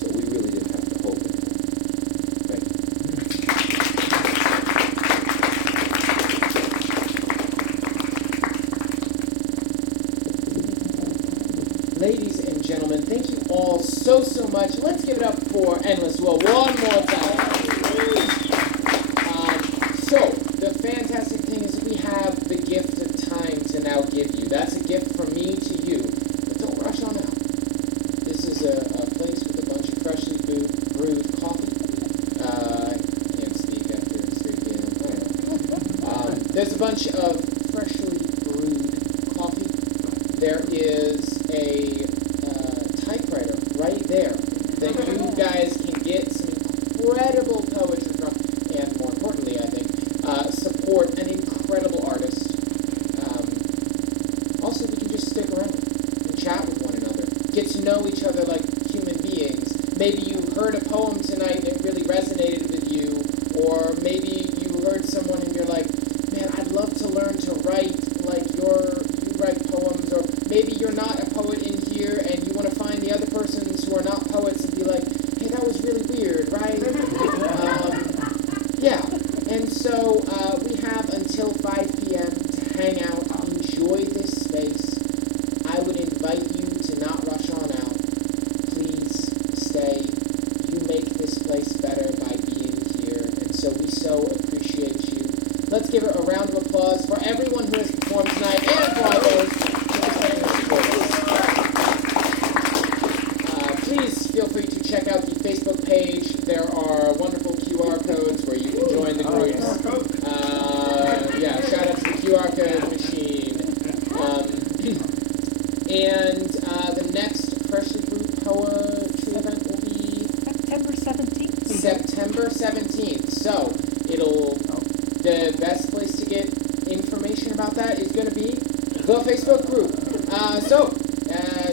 So we really didn't have to hope anymore. Thank you. Ladies and gentlemen, thank you all so much. Let's give it up for Endless Well one more time. So, the fantastic thing is we have the gift of time to now give you. That's a gift from me to you. But don't rush on out. This is a place with a bunch of freshly brewed coffee. I can't speak after 3 p.m. There's a bunch of freshly brewed coffee. There is a typewriter right there that you guys can get some incredible poetry from, and more importantly, I think, support an incredible artist. Also, we can just stick around and chat with one another, get to know each other like human beings. Maybe you heard a poem tonight that really resonated with you, or maybe you heard someone and you're like, man, I'd love to learn to write like you write poems, or maybe you're not a poet in here and you want to find the other persons who are not poets and be like, hey, that was really weird, right? Yeah, and so we have until 5 p.m. to hang out, enjoy this space. I would invite you to not rush on out. Please stay. You make this place better by being here, and so we so appreciate you. Let's give it a round of applause for everyone who has performed tonight, and for all those who just came to support us. Please feel free to check out the Facebook page. There are wonderful QR codes where you can join the groups. Yeah, shout out to the QR code machine. And the next Freshly Brewed Poetry event will be September 17th. September 17th. So the best place to get information about that is going to be the Facebook group.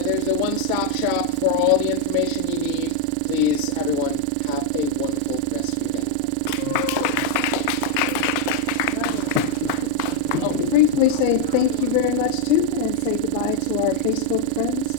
There's a one-stop shop for all the information you need. Please, everyone, have a wonderful rest of your day. Briefly say thank you very much to, and say goodbye to our Facebook friends.